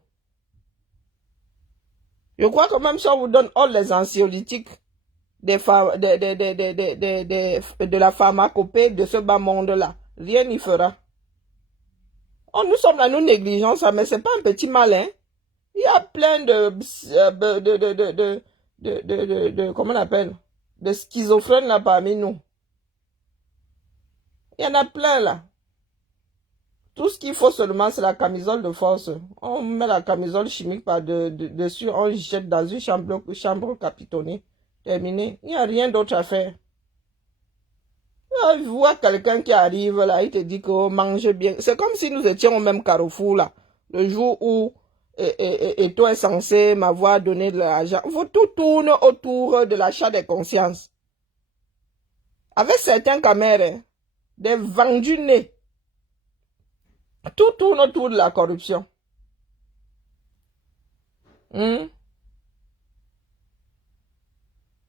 Je crois que même si on vous donne les anxiolytiques de la pharmacopée de ce bas monde-là, rien n'y fera. Nous sommes là, nous négligeons ça, mais c'est pas un petit malin. Il y a plein comment on appelle, de schizophrènes là parmi nous. Il y en a plein là. Tout ce qu'il faut seulement, c'est la camisole de force. On met la camisole chimique dessus, on jette dans une chambre capitonnée. Terminé. Il n'y a rien d'autre à faire. Tu vois quelqu'un qui arrive là, il te dit qu'on mange bien. C'est comme si nous étions au même carrefour là. Le jour où et toi est censé m'avoir donné de l'argent. Vous tout tourne autour de l'achat des consciences. Avec certains caméras, des vendus nés. Tout tourne autour de la corruption.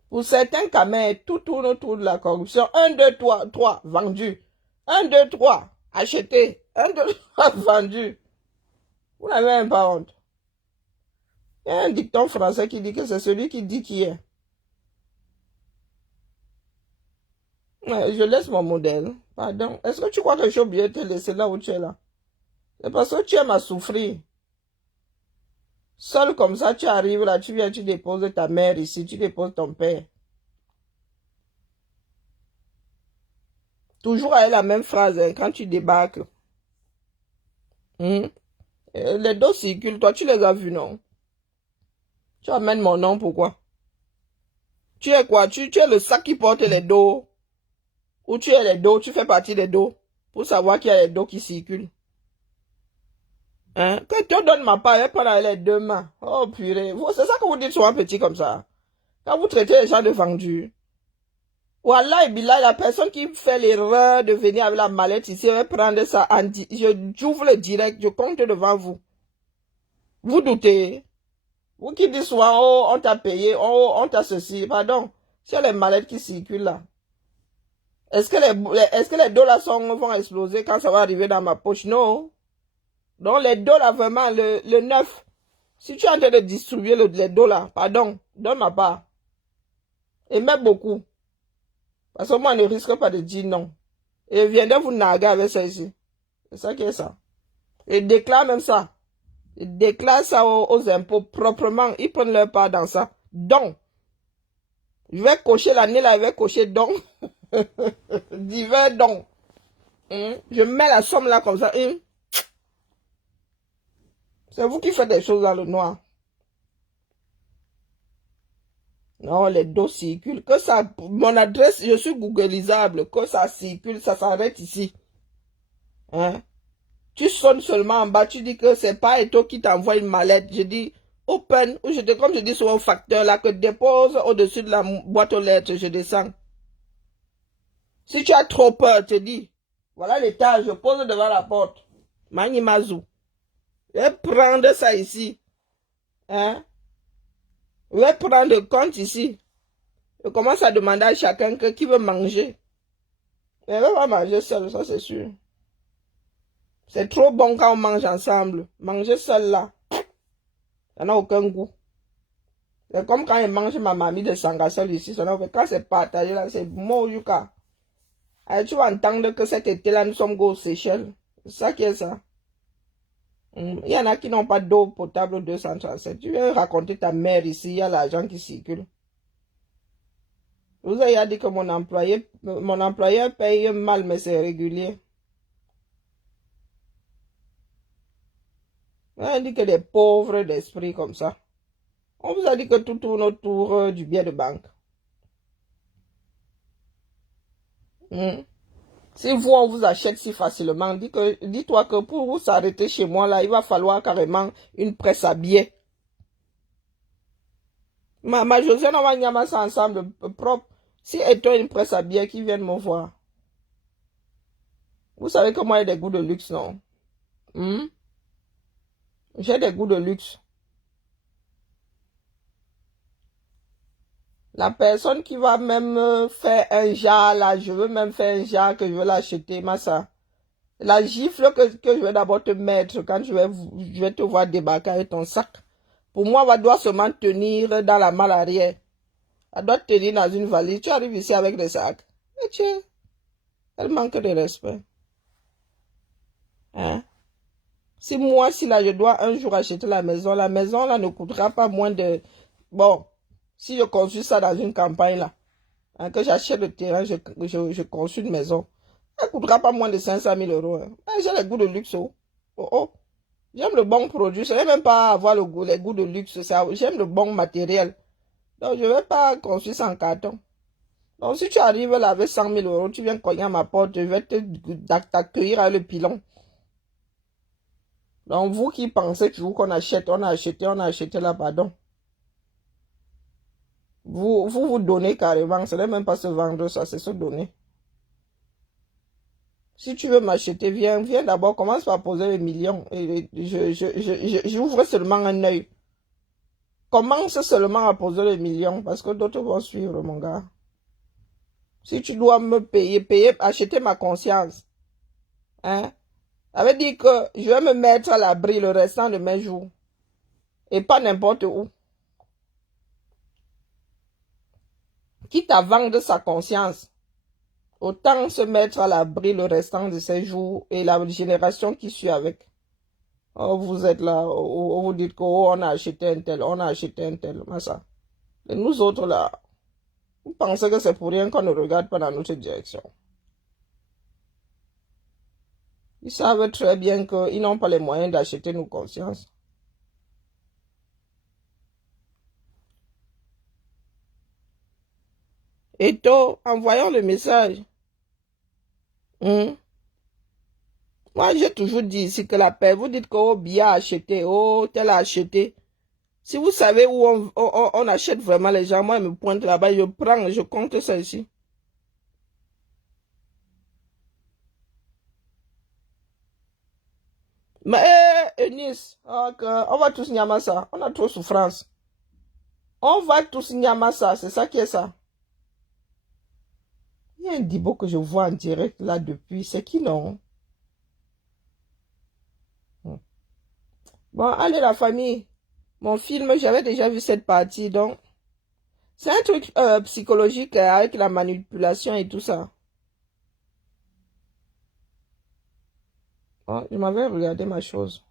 Pour certains caméras, tout tourne autour de la corruption. 1, 2, 3, vendu. 1, 2, 3, acheté. 1, 2, 3, vendu. Vous n'avez même pas honte. Il y a un dicton français qui dit que c'est celui qui dit qui est. Je laisse mon modèle. Pardon. Est-ce que tu crois que j'ai oublié de te laisser là où tu es là? C'est parce que tu aimes à souffrir. Seul comme ça, tu arrives là, tu viens, tu déposes ta mère ici, tu déposes ton père. Toujours avec la même phrase, hein, quand tu débarques. Les dos circulent, toi, tu les as vus, non? Tu amènes mon nom, pourquoi? Tu es quoi? Tu es le sac qui porte les dos. Ou tu es les dos, tu fais partie des dos. Pour savoir qu'il y a les dos qui circulent. Hein? Quand tu te donnes ma part, elle prend les deux mains. Oh purée. C'est ça que vous dites sur un petit comme ça. Quand vous traitez les gens de vendus. Wallah et billah, la personne qui fait l'erreur de venir avec la mallette ici, elle va prendre ça. J'ouvre le direct, je compte devant vous. Vous doutez? Vous qui dites souvent, oh, on t'a payé, oh, on t'a ceci. Pardon. C'est les mallettes qui circulent là. Est-ce que les dollars vont exploser quand ça va arriver dans ma poche? Non. Donc les dollars, vraiment, le 9. Si tu es en train de distribuer les dollars, pardon, donne ma part. Et mets beaucoup. Parce que moi, ne risque pas de dire non. Et viendrez vous narguer avec ça ici. C'est ça qui est ça. Et déclare même ça. Et déclare ça aux impôts proprement. Ils prennent leur part dans ça. Donc, je vais cocher l'année là, je vais cocher donc. Divers donc. Je mets la somme là comme ça. C'est vous qui faites des choses dans le noir. Non, les dos circulent. Que ça, mon adresse, je suis googlisable. Que ça circule, ça s'arrête ici. Hein? Tu sonnes seulement en bas, tu dis que c'est pas Eto qui t'envoie une mallette. Je dis open, ou comme je dis sur un facteur là, que dépose au-dessus de la boîte aux lettres, je descends. Si tu as trop peur, te dis, voilà l'étage, je pose devant la porte. Mani Mazou. Je vais prendre ça ici. Hein? Je vais prendre compte ici. Je commence à demander à chacun qui veut manger. Mais elle ne va pas manger seul, ça c'est sûr. C'est trop bon quand on mange ensemble. Manger seul là, ça n'a aucun goût. C'est comme quand je mange ma mamie de Sangasol ici. Quand c'est partagé là, c'est Mojuka. Tu vas entendre que cet été-là, nous sommes go aux Seychelles. C'est ça qui est ça. Il y en a qui n'ont pas d'eau potable au 237. Tu viens raconter ta mère ici, il y a l'argent qui circule. Vous avez dit que mon employeur paye mal, mais c'est régulier. On a dit que des pauvres d'esprit comme ça. On vous a dit que tout tourne autour du billet de banque. Si vous, on vous achète si facilement, dis-toi que pour vous s'arrêter chez moi, là, il va falloir carrément une presse à billets. Ma Josiane, on va y ça ensemble, propre. Si et toi une presse à billets qui viennent me voir. Vous savez que moi, j'ai des goûts de luxe, non? J'ai des goûts de luxe. La personne qui va même faire un jar, là, je veux même faire un jar que je veux l'acheter, Massa. La gifle que je vais d'abord te mettre quand je vais te voir débarquer avec ton sac. Pour moi, elle doit seulement tenir dans la malle arrière. Elle doit tenir dans une valise. Tu arrives ici avec des sacs. Et tiens, elle manque de respect. Hein? Si moi, si là, je dois un jour acheter la maison là ne coûtera pas moins de... Bon, si je construis ça dans une campagne là, hein, que j'achète le terrain, je construis une maison, ça ne coûtera pas moins de 500 000 euros. Hein. J'ai les goûts de luxe. Oh, oh. J'aime le bon produit. Je ne vais même pas avoir les goûts de luxe. J'aime le bon matériel. Donc, je ne vais pas construire ça en carton. Donc, si tu arrives là avec 100 000 euros, tu viens cogner à ma porte, je vais t'accueillir avec le pilon. Donc, vous qui pensez toujours qu'on achète, on a acheté là, pardon. Vous donnez carrément. Ce n'est même pas se vendre ça, c'est se donner. Si tu veux m'acheter, viens d'abord, commence par poser les millions. Et j'ouvre seulement un œil. Commence seulement à poser les millions, parce que d'autres vont suivre, mon gars. Si tu dois me payer, acheter ma conscience. Hein? Ça veut dire que je vais me mettre à l'abri le restant de mes jours. Et pas n'importe où. Quitte à vendre sa conscience. Autant se mettre à l'abri le restant de ses jours et la génération qui suit avec. Oh, vous êtes là, vous dites qu'on a acheté un tel, on a acheté un tel, ça. Et nous autres là, vous pensez que c'est pour rien qu'on ne regarde pas dans notre direction. Ils savent très bien qu'ils n'ont pas les moyens d'acheter nos consciences. Et toi, envoyons le message. Moi, j'ai toujours dit ici que la paix, vous dites que oh, bien acheté, oh, tel a acheté. Si vous savez où on achète vraiment les gens, moi, je me pointe là-bas, je prends, je compte ça ici. Mais, Eunice, on va tous Nyamasa, on a trop souffrance. On va tous Nyamasa, c'est ça qui est ça. Il y a un Dibo que je vois en direct là depuis, c'est qui non? Bon, allez la famille. Mon film, j'avais déjà vu cette partie, donc c'est un truc psychologique avec la manipulation et tout ça. Oh, je m'avais regardé ma chose.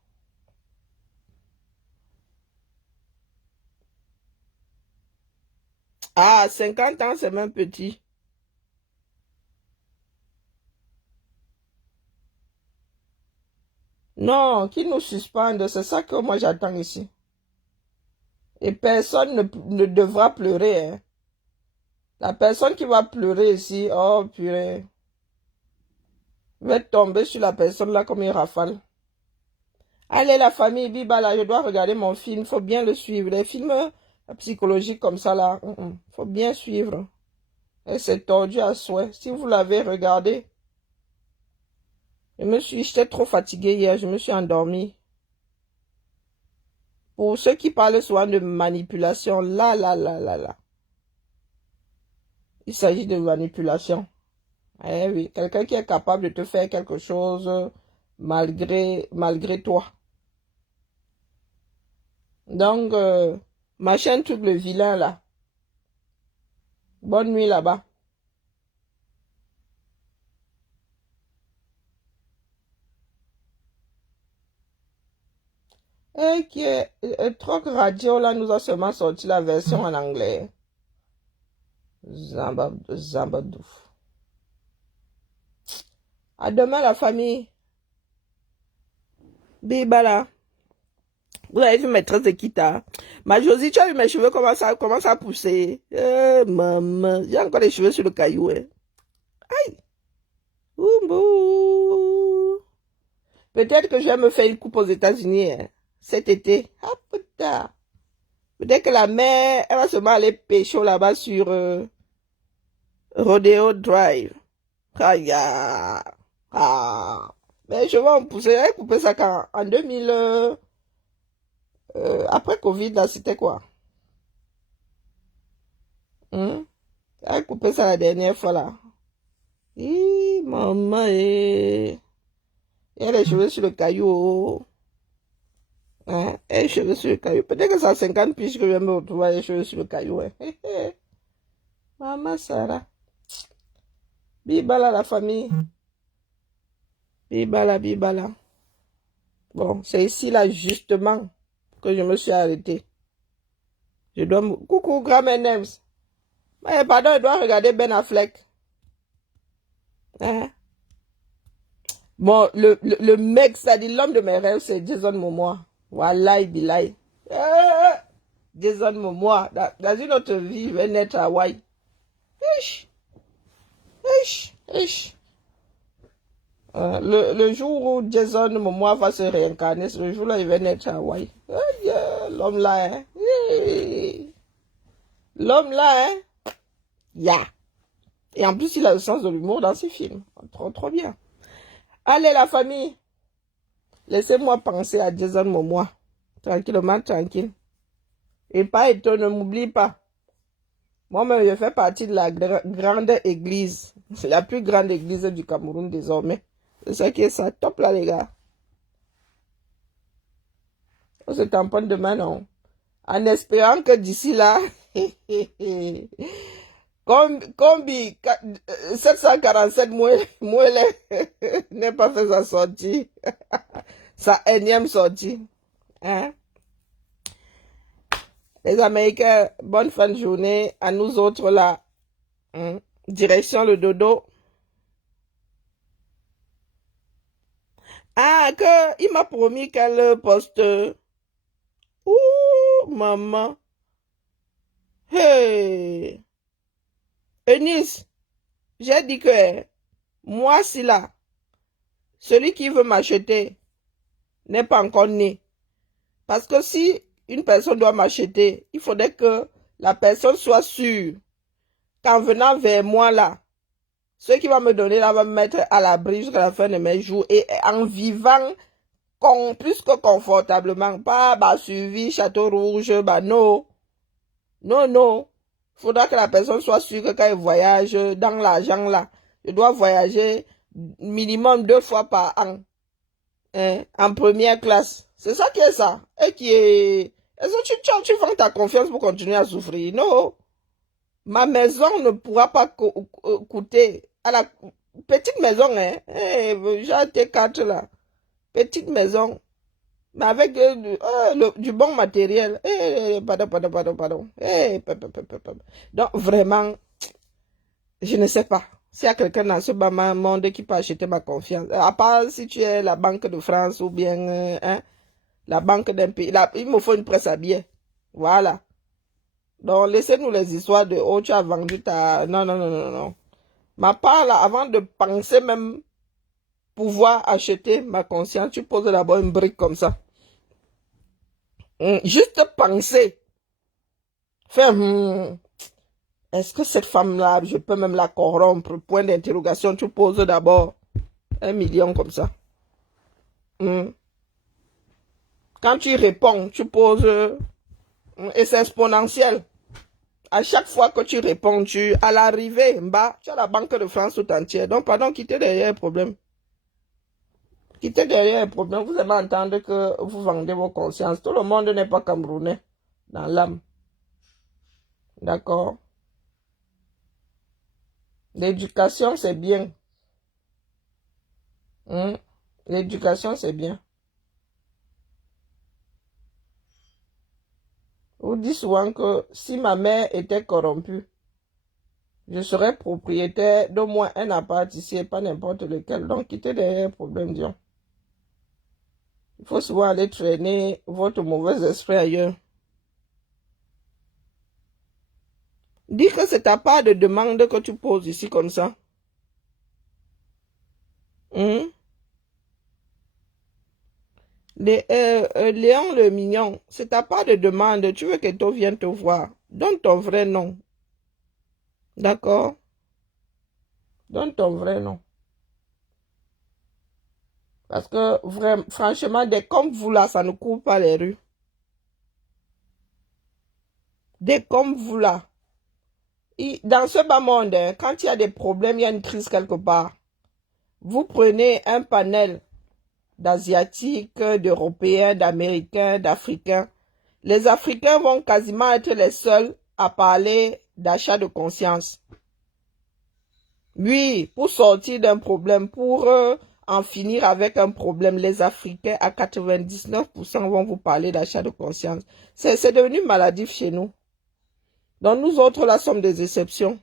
Ah, 50 ans, c'est même petit. Non, qu'ils nous suspendent, c'est ça que moi j'attends ici. Et personne ne devra pleurer. Hein. La personne qui va pleurer ici, oh purée, va tomber sur la personne là comme une rafale. Allez la famille, Biba là, je dois regarder mon film, faut bien le suivre. Les films psychologiques comme ça là, faut bien suivre. Et c'est tordu à souhait. Si vous l'avez regardé, j'étais trop fatiguée hier, je me suis endormie. Pour ceux qui parlent souvent de manipulation, là. Il s'agit de manipulation. Eh oui, quelqu'un qui est capable de te faire quelque chose malgré toi. Donc, ma chaîne truc le vilain là. Bonne nuit là-bas. Et qui est Troc Radio là nous a seulement sorti la version en anglais. Zambadou. À demain la famille. Bibala. Vous avez vu mes tresses de kita. Ma Josie, tu as vu mes cheveux commencent à pousser. Maman, j'ai encore les cheveux sur le caillou. Hein. Aïe. Oumbou. Peut-être que je vais me faire une coupe aux États-Unis hein, cet été. Ah putain. Peut-être que la mère, elle va seulement aller pécho là-bas sur Rodeo Drive. Aïe. Ah. Mais je vais en pousser. Elle a coupé ça quand en 2000. Après Covid, là, c'était quoi? Elle a coupé ça la dernière fois, là. Maman, elle a les cheveux sur le caillou. Hein? Elle a les cheveux sur le caillou. Peut-être que ça a 50 piges que je vais me retrouver les cheveux sur le caillou. Hein? Maman Sarah. Bibala la famille. Bibala. Bon, c'est ici, là, justement, que je me suis arrêté. Je dois me... Coucou, grand-mère Nems. Mais pardon, je dois regarder Ben Affleck. Hein? Bon, le mec, ça dit l'homme de mes rêves, c'est Jason Momoa. Wallahi billahi. Jason Momoa. Dans une autre vie, il va naître à Hawaï. Le jour où Jason Momoa va se réincarner, ce jour-là, il va naître à Hawaï. L'homme là, hein. L'homme là, hein. Yeah. Et en plus, il a le sens de l'humour dans ses films. Trop bien. Allez, la famille. Laissez-moi penser à Jason Momoa. Tranquillement, tranquille. Et pas étonné, ne m'oublie pas. Moi-même, je fais partie de la grande église. C'est la plus grande église du Cameroun désormais. C'est ça qui est ça. Top là, les gars. On se tamponne demain, non? En espérant que d'ici là... Combi 747 Mouelle n'est pas fait sa sortie. Sa énième sortie. Hein? Les Américains, bonne fin de journée. À nous autres là. Hein? Direction le dodo. Ah, il m'a promis qu'elle poste. Ouh, maman. Hey. Eunice, j'ai dit que moi, si là, celui qui veut m'acheter n'est pas encore né. Parce que si une personne doit m'acheter, il faudrait que la personne soit sûre qu'en venant vers moi là, ce qui va me donner là va me mettre à l'abri jusqu'à la fin de mes jours et en vivant plus que confortablement. Pas suivi, Château Rouge, non. Non. Il faudra que la personne soit sûre que quand elle voyage dans l'argent là, je dois voyager minimum 2 fois par an. Hein, en première classe. C'est ça qui est ça. Et qui est... Est-ce que tu vends ta confiance pour continuer à souffrir? Non. Ma maison ne pourra pas coûter à la petite maison, hein. J'ai acheté 4 là. Petite maison. Mais avec du bon matériel. Pardon. Donc, vraiment, je ne sais pas. S'il y a quelqu'un dans ce bas monde qui peut acheter ma confiance. À part si tu es la Banque de France ou bien la banque d'un pays. Là, il me faut une presse à billets. Voilà. Donc, laissez-nous les histoires de « Oh, tu as vendu ta... » Non. Ma part, là, avant de penser même pouvoir acheter ma conscience, tu poses d'abord une brique comme ça. Juste penser. Faire, est-ce que cette femme-là, je peux même la corrompre? Point d'interrogation, tu poses d'abord 1 million comme ça. Quand tu réponds, tu poses et c'est exponentiel. À chaque fois que tu réponds, à l'arrivée, tu as la Banque de France tout entière. Donc, pardon, quittez derrière le problème. Quittez derrière le problème. Vous aimez entendre que vous vendez vos consciences. Tout le monde n'est pas camerounais dans l'âme. D'accord? L'éducation, c'est bien. L'éducation, c'est bien. Je vous dis souvent que si ma mère était corrompue, je serais propriétaire d'au moins un appart ici et pas n'importe lequel. Donc, quittez derrière le problème, disons. Il faut souvent aller traîner votre mauvais esprit ailleurs. Dis que c'est ta part de demande que tu poses ici comme ça. Léon le mignon, c'est ta part de demande. Tu veux que toi vienne te voir. Donne ton vrai nom. D'accord? Donne ton vrai nom. Parce que vraiment, franchement, des comme vous là, ça ne court pas les rues. Des comme vous là. Dans ce bas monde, quand il y a des problèmes, il y a une crise quelque part. Vous prenez un panel d'Asiatiques, d'Européens, d'Américains, d'Africains. Les Africains vont quasiment être les seuls à parler d'achat de conscience. Oui, pour sortir d'un problème, pour en finir avec un problème, les Africains à 99% vont vous parler d'achat de conscience. C'est devenu maladif chez nous. Donc nous autres là sommes des exceptions.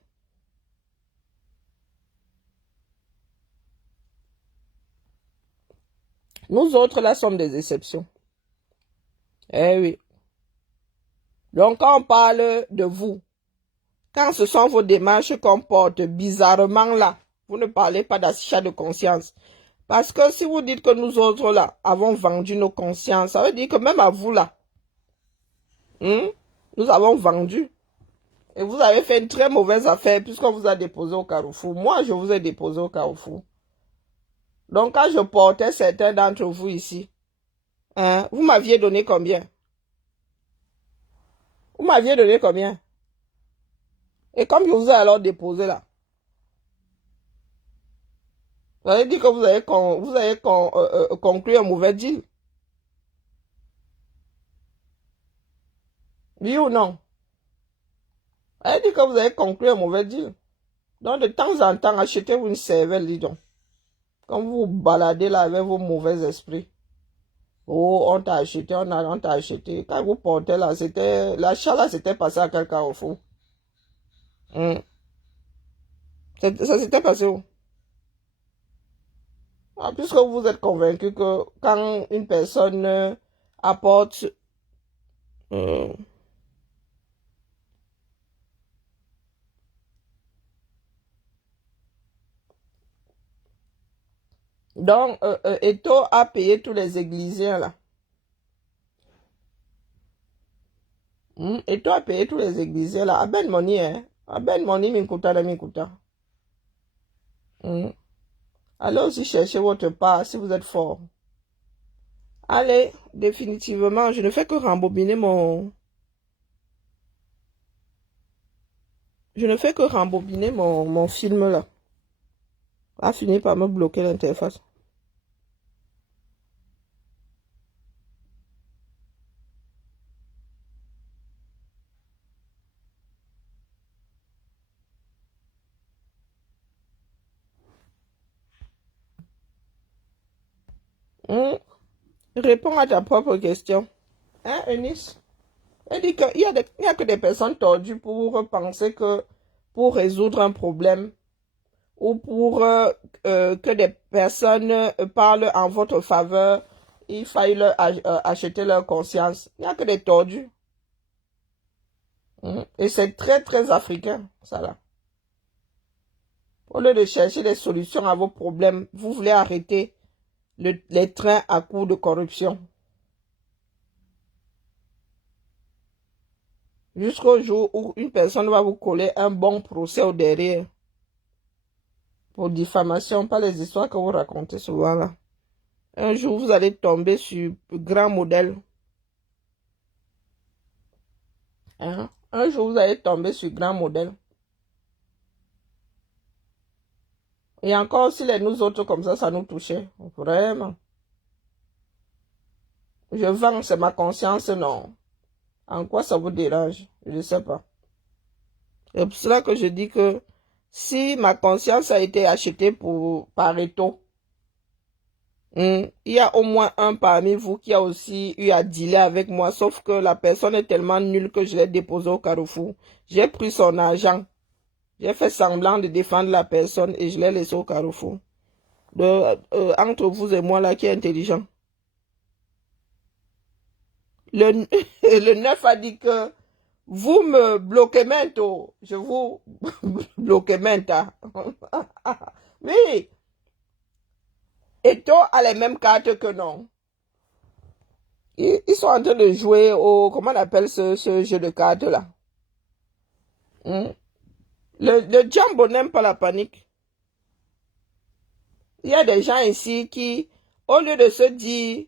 Nous autres là sommes des exceptions. Eh oui. Donc quand on parle de vous, quand ce sont vos démarches qu'on porte bizarrement là, vous ne parlez pas d'achat de conscience. Parce que si vous dites que nous autres là avons vendu nos consciences, ça veut dire que même à vous là, nous avons vendu. Et vous avez fait une très mauvaise affaire puisqu'on vous a déposé au Carrefour. Moi, je vous ai déposé au Carrefour. Donc, quand je portais certains d'entre vous ici, vous m'aviez donné combien? Vous m'aviez donné combien? Et comme je vous ai alors déposé là, vous avez dit que vous avez conclu un mauvais deal. Oui ou non? Vous avez dit que vous avez conclu un mauvais deal. Donc, de temps en temps, achetez-vous une cervelle, dis donc. Quand vous vous baladez là avec vos mauvais esprits. Oh, on t'a acheté, on t'a acheté. Quand vous portez là, l'achat là, c'était passé à quelqu'un au fond. Ça s'était passé où? Puisque vous êtes convaincu que quand une personne apporte donc Eto a payé tous les églisiens là. Eto a payé tous les églisiens là. Aben Moni, hein. Aben Moni minkuta na minkuta. Allez aussi chercher votre part si vous êtes fort. Allez, définitivement, je ne fais que rembobiner mon... Je ne fais que rembobiner mon film là. A fini par me bloquer l'interface. Réponds à ta propre question. Hein, Eunice? Elle dit qu'il n'y a que des personnes tordues pour penser que pour résoudre un problème ou pour que des personnes parlent en votre faveur, il faille leur acheter leur conscience. Il n'y a que des tordus. Et c'est très, très africain, ça là. Au lieu de chercher des solutions à vos problèmes, vous voulez arrêter les trains à coups de corruption. Jusqu'au jour où une personne va vous coller un bon procès au derrière. Pour diffamation, pas les histoires que vous racontez souvent là. Un jour, vous allez tomber sur un grand modèle. Hein? Un jour, vous allez tomber sur grand modèle. Et encore, si les nous autres comme ça nous touchait. Vraiment. Je vends, c'est ma conscience, non. En quoi ça vous dérange? Je ne sais pas. C'est pour cela que je dis que si ma conscience a été achetée par Eto, il y a au moins un parmi vous qui a aussi eu à dealer avec moi, sauf que la personne est tellement nulle que je l'ai déposé au Carrefour. J'ai pris son argent. J'ai fait semblant de défendre la personne et je l'ai laissé au Carrefour. Entre vous et moi là qui est intelligent. Le 9 a dit que vous me bloquez maintenant. Je vous bloquez maintenant. Oui. Eto a les mêmes cartes que non. Ils sont en train de jouer au... Comment on appelle ce jeu de cartes là? Le Jumbo n'aime pas la panique. Il y a des gens ici qui, au lieu de se dire,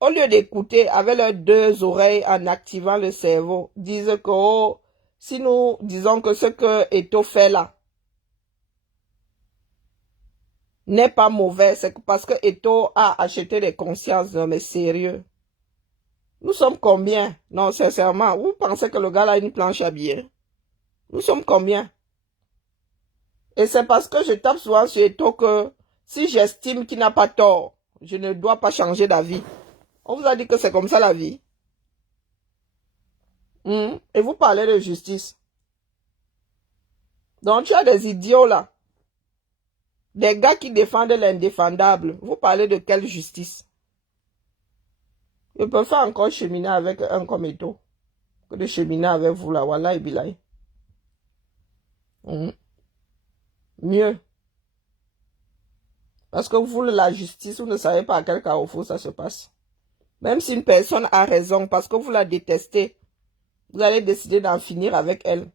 au lieu d'écouter avec leurs deux oreilles en activant le cerveau, disent que oh, si nous disons que ce que Eto fait là n'est pas mauvais, c'est parce que Eto a acheté des consciences. Non mais sérieux. Nous sommes combien? Non, sincèrement, vous pensez que le gars là a une planche à billets? Nous sommes combien? Et c'est parce que je tape souvent sur Eto que si j'estime qu'il n'a pas tort, je ne dois pas changer d'avis. On vous a dit que c'est comme ça la vie. Et vous parlez de justice. Donc tu as des idiots là. Des gars qui défendent l'indéfendable. Vous parlez de quelle justice? Je peux faire encore cheminer avec un comme Eto que de cheminer avec vous là. Wallah et billahi. Mieux. Parce que vous, la justice, vous ne savez pas à quel carrefour ça se passe. Même si une personne a raison, parce que vous la détestez, vous allez décider d'en finir avec elle.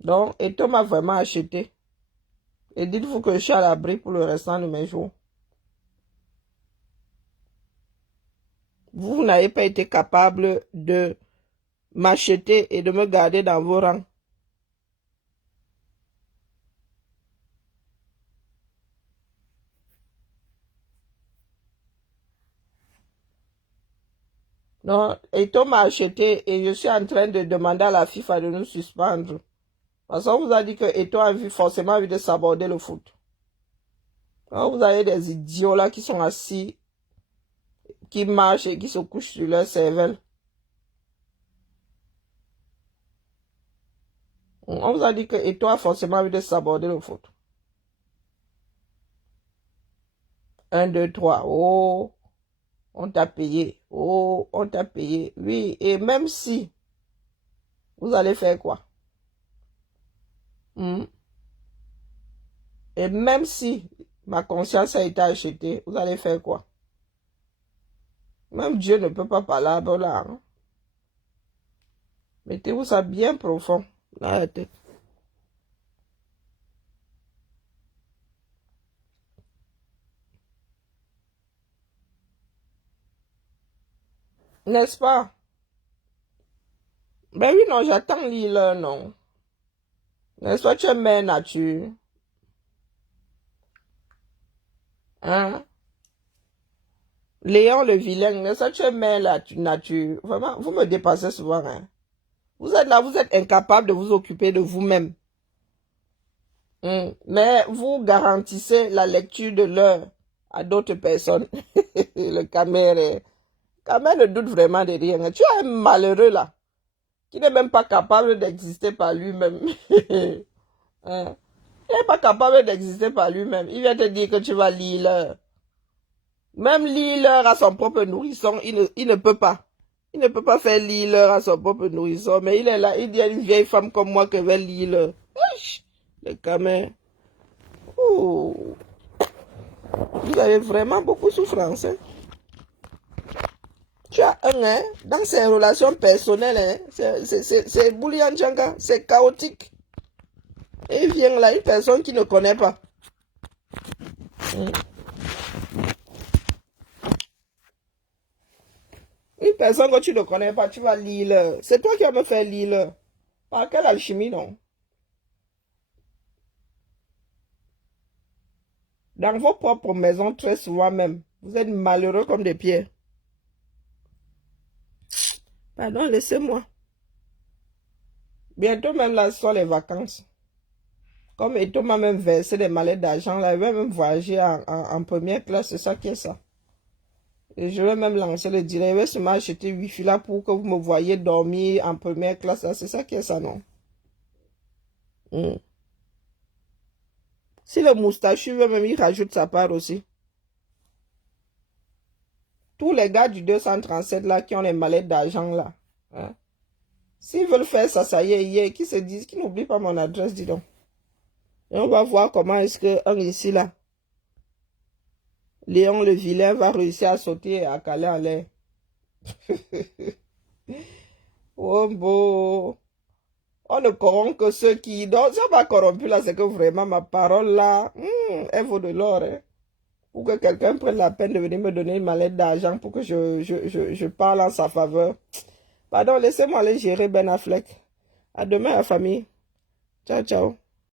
Donc, Eto m'a vraiment acheté. Et dites-vous que je suis à l'abri pour le restant de mes jours. Vous n'avez pas été capable de m'acheter et de me garder dans vos rangs. Non, Eto m'a acheté et je suis en train de demander à la FIFA de nous suspendre. Parce qu'on vous a dit que Eto a forcément envie de s'aborder le foot. Alors vous avez des idiots là qui sont assis, qui marchent et qui se couchent sur leur cervelle. On vous a dit que Eto a forcément envie de s'aborder le foot. 1, 2, 3. Oh, on t'a payé. Oh, on t'a payé. Oui, et même si, vous allez faire quoi? Et même si ma conscience a été achetée, vous allez faire quoi? Même Dieu ne peut pas parler là. Hein? Mettez-vous ça bien profond dans la tête. N'est-ce pas? Ben oui, non, j'attends l'île, non. N'est-ce pas, tu es mère nature? Hein? Léon le vilain, n'est-ce pas, tu es mère nature? Vraiment, vous me dépassez souvent, hein? Vous êtes là, vous êtes incapable de vous occuper de vous-même. Mais vous garantissez la lecture de l'heure à d'autres personnes. Le caméra ne doute vraiment de rien. Tu as un malheureux là, qui n'est même pas capable d'exister par lui-même. Hein? Il n'est pas capable d'exister par lui-même. Il vient te dire que tu vas lire l'heure. Même lire l'heure à son propre nourrisson, il ne peut pas. Il ne peut pas faire lire l'heure à son propre nourrisson. Mais il est là, il dit à une vieille femme comme moi que va lire l'heure. Le caméra. Oh. Vous avez vraiment beaucoup de souffrance. Hein? Tu as un, hein, dans ses relations personnelles, hein, c'est bouillant, c'est chaotique. Et il vient là, une personne qui ne connaît pas. personne que tu ne connais pas, tu vas lire. C'est toi qui vas me faire lire. Par quelle alchimie, non? Dans vos propres maisons, très souvent même, vous êtes malheureux comme des pierres. Pardon, laissez-moi. Bientôt même là, ce sont les vacances. Comme Eto m'a même versé des mallettes d'argent, là, il va même voyager en première classe, c'est ça qui est ça. Et je vais même lancer le direct, je vais seulement acheter Wi-Fi là pour que vous me voyez dormir en première classe, là, c'est ça qui est ça, non? Hmm. Si le moustachu veut même, il rajoute sa part aussi. Tous les gars du 237 là, qui ont les mallettes d'argent là, hein? S'ils veulent faire ça, ça y est, qui se disent, qui n'oublient pas mon adresse, dis donc. Et on va voir comment est-ce qu'un ici là, Léon le vilain va réussir à sauter et à caler en l'air. Oh beau. On ne corrompt que ceux qui... Donc, si on m'a corrompu là, c'est que vraiment ma parole là, elle vaut de l'or. Hein. Pour que quelqu'un prenne la peine de venir me donner une mallette d'argent pour que je parle en sa faveur. Pardon, laissez-moi aller gérer Ben Affleck. À demain, la famille. Ciao, ciao.